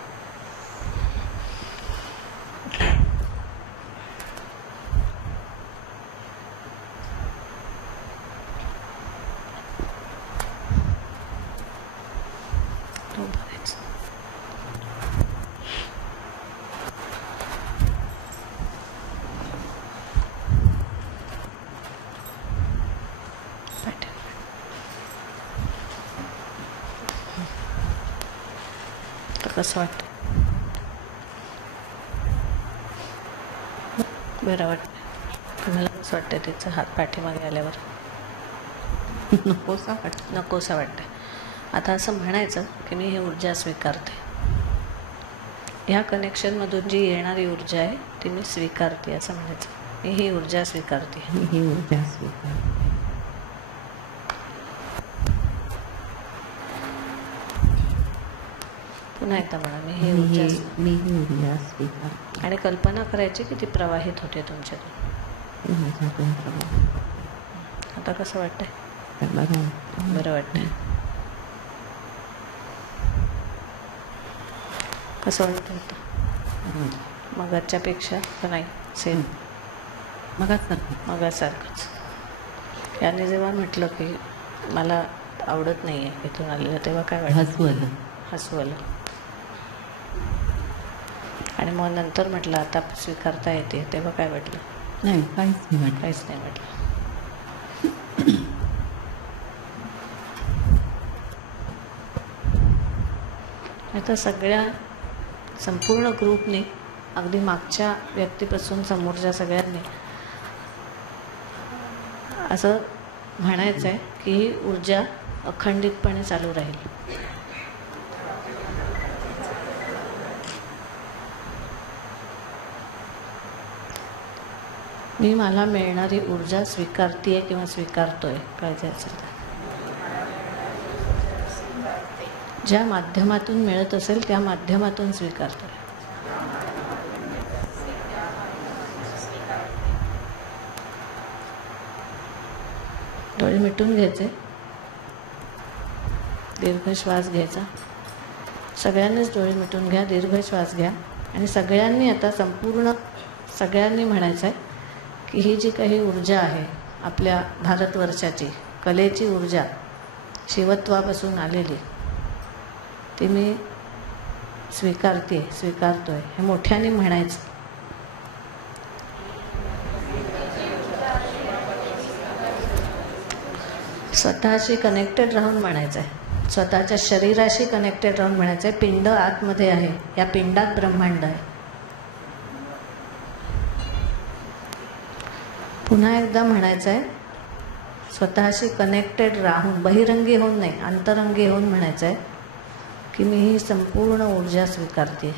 कसं वाटतं? बरं वाटतं तुम्हाला? कसं वाटतं तिचं हात पाठीमागे आल्यावर? नकोसा वाटतं. आता असं म्हणायचं की मी ही ऊर्जा स्वीकारते. ह्या कनेक्शनमधून जी येणारी ऊर्जा आहे ती मी स्वीकारते असं म्हणायचं. मी ही ऊर्जा स्वीकारते. ही ऊर्जा स्वीकारते. पुन्हा एकदा म्हणा, मी ही ऊर्जा स्वीकारते. आणि कल्पना करायची की ती प्रवाहित होते तुमच्यातून. आता कसं वाटतंय? बरं वाटतंय. कसं वाटतं होतं? मगाच्या पेक्षा का नाही? सेम मगासारखंच. याने जेव्हा म्हटलं की मला आवडत नाही आहे इथून आलेलं, तेव्हा काय वाटलं? हसू आलं. आणि मग नंतर म्हटलं आता स्वीकारता येते, तेव्हा काय वाटलं? नाही, काहीच नाही वाटलं. आता सगळ्या संपूर्ण ग्रुपने, अगदी मागच्या व्यक्तीपासून समोरच्या सगळ्यांनी असं म्हणायचं आहे की ही ऊर्जा अखंडितपणे चालू राहील. मी मला मिळणारी ऊर्जा स्वीकारतेय किंवा स्वीकारतोय, काय जायचं तर. ज्या माध्यमातून मिळत असेल त्या माध्यमातून स्वीकारतोय. डोळे मिटून घ्यायचे, दीर्घ श्वास घ्यायचा. सगळ्यांनीच डोळे मिटून घ्या, दीर्घ श्वास घ्या. आणि सगळ्यांनी आता संपूर्ण सगळ्यांनी म्हणायचं आहे की ही जी काही ऊर्जा आहे आपल्या भारतवर्षाची कलेची ऊर्जा, शिवत्वापासून आलेली, ती मी स्वीकारते, स्वीकारतोय, हे मोठ्याने म्हणायचं. स्वतःशी कनेक्टेड राहून म्हणायचं आहे. स्वतःच्या शरीराशी कनेक्टेड राहून म्हणायचं आहे. पिंड आतमध्ये आहे, या पिंडात ब्रह्मांड आहे. पुन्हा एकदा म्हणायचं आहे, स्वतःशी कनेक्टेड राहून, बहिरंगी होऊन नाही, अंतरंगी होऊन म्हणायचं आहे की मी ही संपूर्ण ऊर्जा स्वीकारते.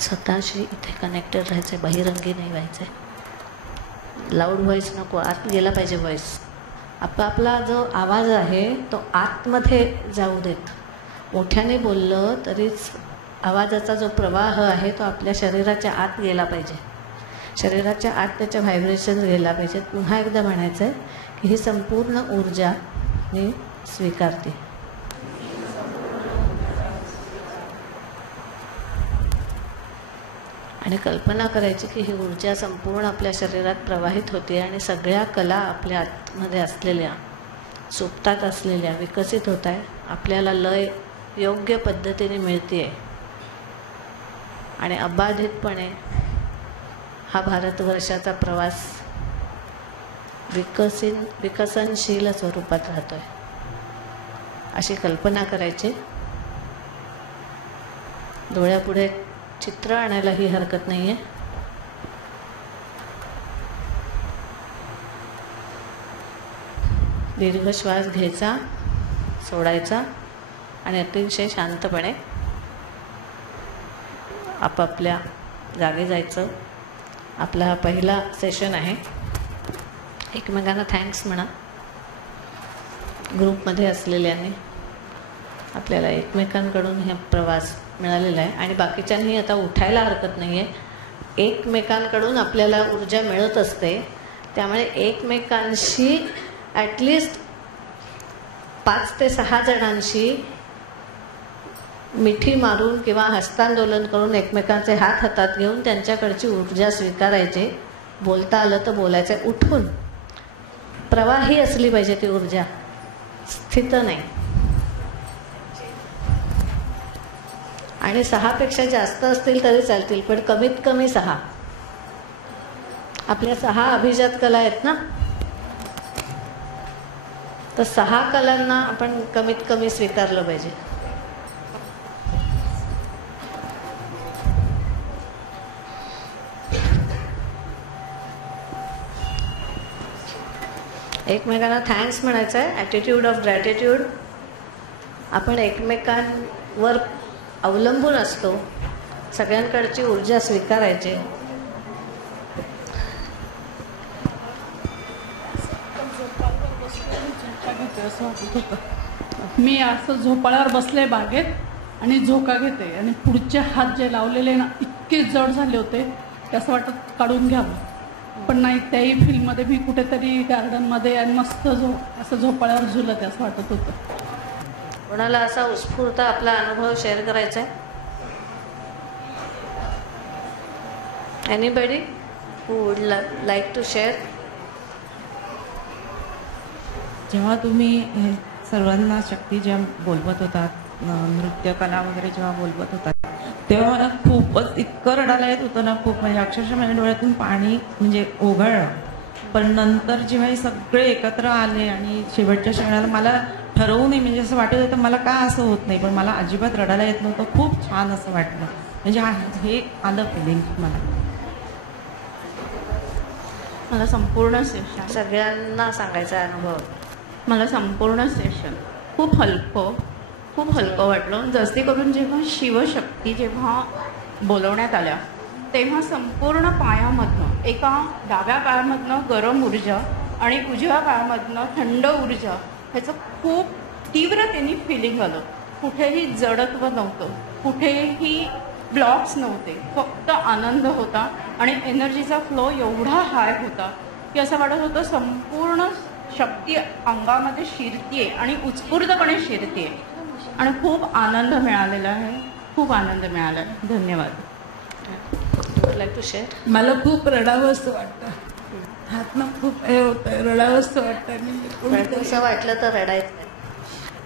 स्वतःशी इथे कनेक्टेड राहायचं आहे, बहिरंगी नाही व्हायचं आहे. लाऊड व्हॉईस नको, आत गेला पाहिजे व्हॉईस. आपला जो आवाज आहे तो आतमध्ये जाऊ देत. मोठ्याने बोललं तरीच आवाजाचा जो प्रवाह आहे तो आपल्या शरीराच्या आत गेला पाहिजे. शरीराच्या आत त्याच्या व्हायब्रेशन्स गेला पाहिजेत. पुन्हा एकदा म्हणायचं आहे की ही संपूर्ण ऊर्जा मी स्वीकारते. आणि कल्पना करायची की ही ऊर्जा संपूर्ण आपल्या शरीरात प्रवाहित होते आणि सगळ्या कला आपल्या आतमध्ये असलेल्या, सुप्तात असलेल्या विकसित होत आहे. आपल्याला लय योग्य पद्धतीने मिळते आहे आणि अबाधितपणे हा भारतवर्षाचा प्रवास विकसनशील स्वरूपात राहतोय अशी कल्पना करायची. डोळ्यापुढे चित्र आणायलाही हरकत नाही आहे. दीर्घ श्वास घ्यायचा, सोडायचा आणि अतिशय शांतपणे आपापल्या जागी जायचं. आपला हा पहिला सेशन आहे. एकमेकांना थँक्स म्हणा. ग्रुपमध्ये असलेल्यांनी आपल्याला एकमेकांकडून हे प्रवास मिळालेला आहे आणि बाकीच्यांनी आता उठायला हरकत नाही आहे. एकमेकांकडून आपल्याला ऊर्जा मिळत असते, त्यामुळे एकमेकांशी ॲटलिस्ट 5 ते 6 जणांशी मिठी मारून किंवा हस्तांदोलन करून एकमेकांचे हात हातात घेऊन त्यांच्याकडची ऊर्जा स्वीकारायची. बोलता आलं तर बोलायचं. उठून प्रवाही असली पाहिजे ती ऊर्जा, स्थित नाही. आणि 6 पेक्षा जास्त असतील तरी चालतील, पण कमीत कमी 6. आपल्या 6 अभिजात कला आहेत ना, तर 6 कलांना आपण कमीत कमी स्वीकारलं पाहिजे. एकमेकांना थँक्स म्हणायचं आहे. Attitude of gratitude. आपण एकमेकांवर अवलंबून असतो, सगळ्यांकडची ऊर्जा स्वीकारायची. असं वाटत होतं. मी असं झोपाळ्यावर बसले बागेत आणि झोका घेते आणि पुढचे हात जे लावलेले ना इतके जड झाले होते की असं वाटत काढून घ्यावं, पण नाही. त्याही फिल्ममध्ये मी कुठेतरी गार्डनमध्ये आणि मस्त असं झोपाळ्यावर झुलत असं वाटत होतं. कोणाला असा उत्स्फूर्त आपला अनुभव शेअर करायचा आहे? Anybody who would like to share? जेव्हा तुम्ही हे सर्वांना शक्ती जेव्हा बोलवत होतात, नृत्यकला वगैरे जेव्हा बोलवत होतात, तेव्हा मला खूपच इतकं रडायला येत होतं ना, खूप. म्हणजे अक्षरशः माझ्या डोळ्यातून पाणी म्हणजे ओघळलं. पण नंतर जेव्हा हे सगळे एकत्र आले आणि शेवटच्या क्षणाला मला ठरवू नये, म्हणजे असं वाटत होतं मला का असं होत नाही, पण मला अजिबात रडायला येत नव्हतं. खूप छान असं वाटलं. म्हणजे हे आलं फिलिंग मला संपूर्ण सेशन. सगळ्यांना सांगायचा अनुभव. मला संपूर्ण सेशन खूप हलकं वाटलं. जास्ती करून जेव्हा शिवशक्ती जेव्हा बोलवण्यात आल्या तेव्हा संपूर्ण पायामधनं, एका डाव्या पायामधनं गरम ऊर्जा आणि उजव्या पायामधनं थंड ऊर्जा, ह्याचं खूप तीव्रतेने फिलिंग आलं. कुठेही जडत्व नव्हतं, कुठेही ब्लॉक्स नव्हते, फक्त आनंद होता आणि एनर्जीचा फ्लो एवढा हाय होता की असं वाटत होतं संपूर्ण शक्ती अंगामध्ये शिरतीये आणि उत्स्फूर्तपणे शिरतीये आणि खूप आनंद मिळालेला आहे. खूप आनंद मिळाला आहे. धन्यवाद. Like to share? मला खूप रडावंसं वाटतं. हातनं खूप हे होतं, रडावंसं वाटतं. असं वाटलं तर रडायचं.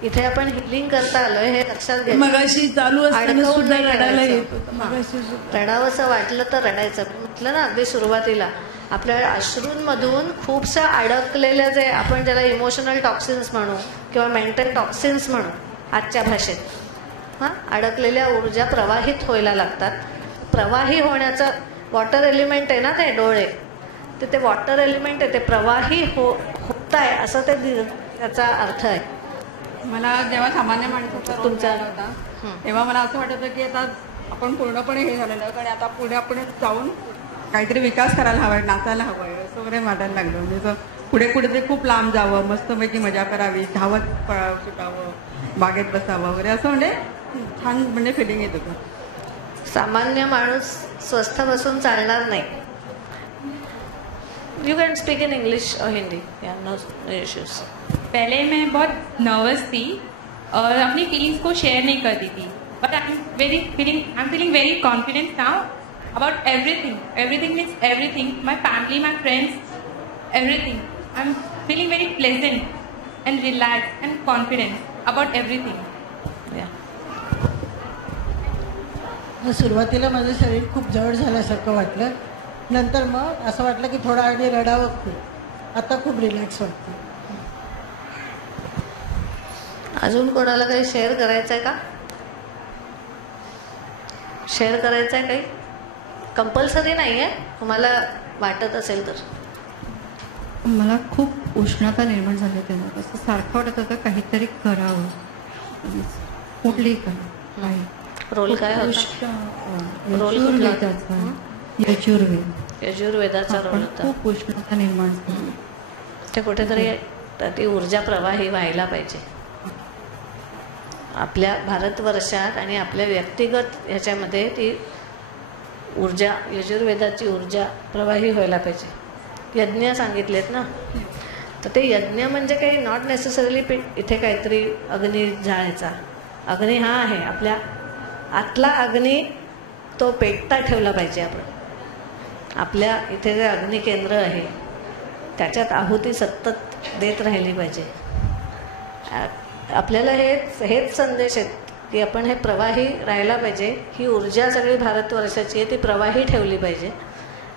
इथे आपण हिलिंग करता आलोय हे लक्षात घ्या. मगाशी चालू असताना सुद्धा रडायला येत होतं. रडावंसं वाटलं तर रडायचं. म्हटलं ना अगदी सुरुवातीला, आपल्या अश्रूंमधून खूपशा अडकलेल्या जे आपण ज्याला इमोशनल टॉक्सिन्स म्हणू किंवा मेंटल टॉक्सिन्स म्हणू आजच्या भाषेत, अडकलेल्या ऊर्जा प्रवाहित व्हायला लागतात. प्रवाही होण्याचा वॉटर एलिमेंट आहे ना ते डोळे, ते वॉटर एलिमेंट आहे, ते प्रवाही होत आहे असं ते त्याचा अर्थ आहे. मला जेव्हा सामान्य माणसाचा तुमचा होता तेव्हा मला असं वाटत होतं की आता आपण पूर्णपणे हे झालेलं आहे, कारण आता पुढे आपण जाऊन काहीतरी विकास करायला हवा आहे, नाचायला हवं आहे असं वगैरे वाटायला लागलं. म्हणजे पुढे पुढे ते खूप लांब जावं, मस्तपैकी मजा करावी, धावत सुटावं, बागेत बसावं वगैरे असं म्हणजे छान म्हणजे फिलिंग येत होतं. सामान्य माणूस स्वस्थ बसून चालणार नाही. You can speak in English और हिंदी, नो इश्यूज. पहले मैं बहुत नर्वस थी और अपनी फीलिंग्स को शेयर नहीं करती थी, but I am feeling very confident now about everything. Everything means everything. My family, my friends, everything. I'm feeling very pleasant and relaxed and confident about everything. सुरुवातीला माझं शरीर खूप जड झाल्यासारखं वाटलं. नंतर मग असं वाटलं की थोडा आणि रडावं खूप. आता खूप रिलॅक्स वाटतं. अजून कोणाला काही शेअर करायचं आहे का? शेअर करायचं आहे काही? कंपल्सरी नाही आहे, तुम्हाला वाटत असेल तर. मला खूप उष्णता निर्माण झाली तेव्हा. असं सारखं वाटत होतं काहीतरी करावं, कुठली काही. रोल काय होता? यजुर्वेदाचा रोल होता. खूप उष्णता निर्माण झाली. ते कुठेतरी ती ऊर्जा प्रवाही व्हायला पाहिजे आपल्या भारतवर्षात आणि आपल्या व्यक्तिगत ह्याच्यामध्ये. ती ऊर्जा, यजुर्वेदाची ऊर्जा प्रवाही व्हायला पाहिजे. यज्ञ सांगितलेत ना, तर ते यज्ञ म्हणजे काही नॉट नेसेसरीली इथे काहीतरी अग्नी जाळायचा. अग्नी हा आहे आपल्या आतला अग्नी, तो पेटता ठेवला पाहिजे आपण. आपल्या इथे जे अग्नी केंद्र आहे त्याच्यात आहुती सतत देत राहिली पाहिजे. आपल्याला हेच संदेश आहेत की आपण हे प्रवाही राहायला पाहिजे. ही ऊर्जा सगळी भारतवर्षाची आहे, ती प्रवाही ठेवली पाहिजे.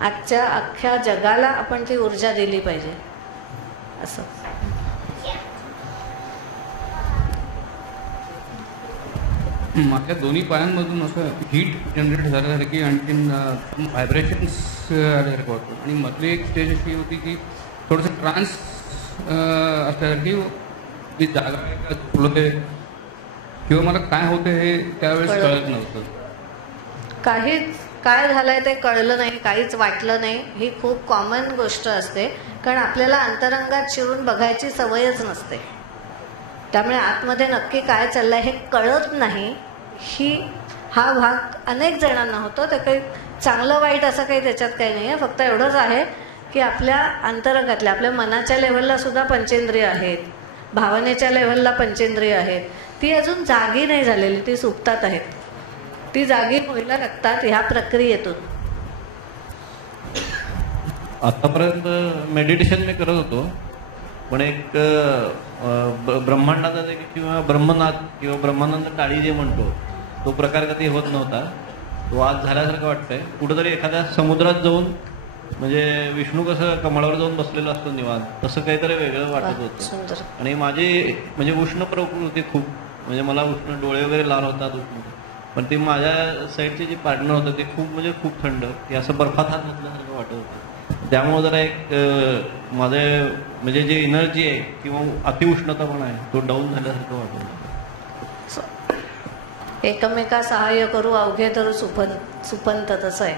आजच्या अख्ख्या जगाला आपण ती ऊर्जा दिली पाहिजे असं. माझ्या दोन्ही पायांमधून असं हीट जनरेट झाल्यासारखी आणखीन व्हायब्रेशन्स आल्यासारखं वाटतं. आणि मधली एक स्टेज अशी होती की थोडंसं ट्रान्स असल्यासारखी मी जागा होते किंवा मला काय होते हे त्यावेळेस कळत नव्हतं. काहीच काय झालंय ते कळलं नाही, काहीच वाटलं नाही. ही खूप कॉमन गोष्ट असते, कारण आपल्याला अंतरंगात शिरून बघायची सवयच नसते. त्यामुळे आतमध्ये नक्की काय चाललंय हे कळत नाही. हा भाग अनेक जणांना होतो. ते काही चांगलं वाईट असं काही त्याच्यात काही नाही आहे. फक्त एवढंच आहे की आपल्या अंतरंगातल्या, आपल्या मनाच्या लेव्हलला सुद्धा पंचेंद्रिय आहेत, भावनेच्या लेव्हलला पंचेंद्रिय आहेत. ती अजून जागी नाही झालेली, ती सुप्तात आहेत. ती जागी व्हायला लागतात ह्या प्रक्रियेतून. आतापर्यंत मेडिटेशन मी करत होतो, पण एक ब्रह्मांडाचा किंवा ब्रह्मनाथ किंवा ब्रह्मानंद टाळी जे म्हणतो तो प्रकार कधी होत नव्हता. तो आज झाल्यासारखं वाटतंय. कुठंतरी एखाद्या समुद्रात जाऊन, म्हणजे विष्णू कसं कमळावर जाऊन बसलेलं असतं निवांत, तसं काहीतरी वेगळं वाटत होतं. आणि माझी म्हणजे उष्ण प्रकृती खूप, म्हणजे मला उष्ण डोळे वगैरे लाल होतात उष्ण. पण ते माझ्या साईडचे जे पार्टनर होतं ते खूप म्हणजे खूप थंड, ते असं बर्फात हात घातल्यासारखं वाटत होतं. त्यामुळे जरा एक माझे म्हणजे जे एनर्जी आहे किंवा अतिउष्णता पण आहे तो डाऊन झाल्यासारखं वाटत. एकमेका सहाय्य करू अवघे तर सुपंत. तसं आहे.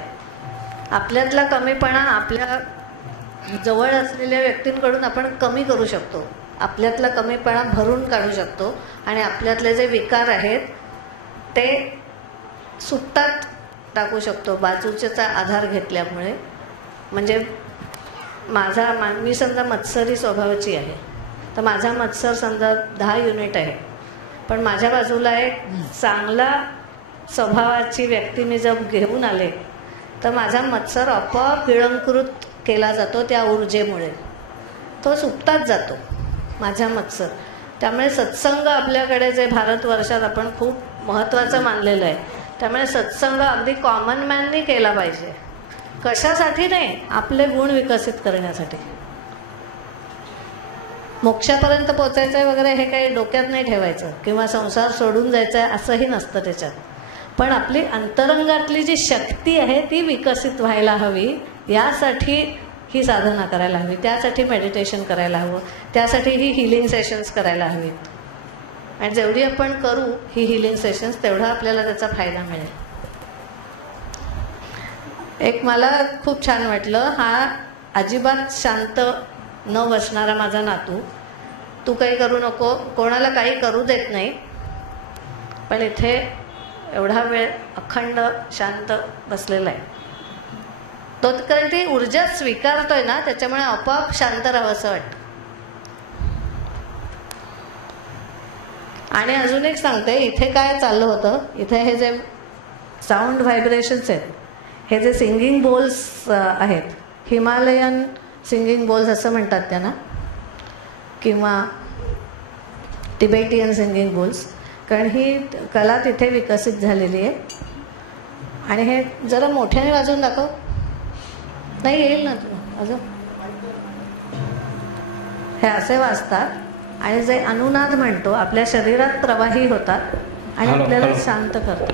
आपल्यातला कमीपणा आपल्या जवळ असलेल्या व्यक्तींकडून आपण कमी करू शकतो. आपल्यातला कमीपणा भरून काढू शकतो आणि आपल्यातले जे विकार आहेत ते सुट्टात टाकू शकतो बाजूचा आधार घेतल्यामुळे. म्हणजे मी समजा मत्सरी स्वभावाची आहे, तर माझा मत्सर समजा 10 युनिट आहे, पण माझ्या बाजूला एक चांगला स्वभावाची व्यक्ती मी जर घेऊन आले तर माझा मत्सर आपोआप गिळंकृत केला जातो त्या ऊर्जेमुळे. तो सुप्तात जातो माझा मत्सर. त्यामुळे सत्संग आपल्याकडे जे भारतवर्षात आपण खूप महत्त्वाचं मानलेलं आहे, त्यामुळे सत्संग अगदी कॉमन मॅननी केला पाहिजे. कशासाठी नाही, आपले गुण विकसित करण्यासाठी. मोक्षापर्यंत पोचायचं आहे वगैरे हे काही डोक्यात नाही ठेवायचं, किंवा संसार सोडून जायचा आहे असंही नसतं त्याच्यात. पण आपली अंतरंगातली जी शक्ती आहे ती विकसित व्हायला हवी, यासाठी ही साधना करायला हवी, त्यासाठी मेडिटेशन करायला हवं, त्यासाठी ही हिलिंग सेशन्स करायला हवीत. आणि जेवढी आपण करू ही हिलिंग सेशन्स तेवढा आपल्याला त्याचा फायदा मिळेल. एक मला खूप छान वाटलं, हा अजिबात शांत न बसणारा माझा नातू, तू काही करू नको, कोणाला काही करू देत नाही, पण इथे एवढा वेळ अखंड शांत बसलेला आहे. तो कारण ती ऊर्जा स्वीकारतोय ना, त्याच्यामुळे आपोआप शांत राहावं असं वाटतं. आणि अजून एक सांगते, इथे काय चाललं होतं, इथे हे जे साऊंड व्हायब्रेशन्स आहेत हे जे सिंगिंग बोल्स आहेत, हिमालयन सिंगिंग बोल्स असं म्हणतात त्यांना, किंवा तिबेटियन सिंगिंग बोल्स, कारण ही कला तिथे विकसित झालेली आहे. आणि हे जरा मोठ्याने वाजवून दाखव. नाही येईल ना तुला वाजव. हे असे वाजतात आणि जे अनुनाद म्हणतो आपल्या शरीरात प्रवाही होतात आणि आपल्याला शांत करतात.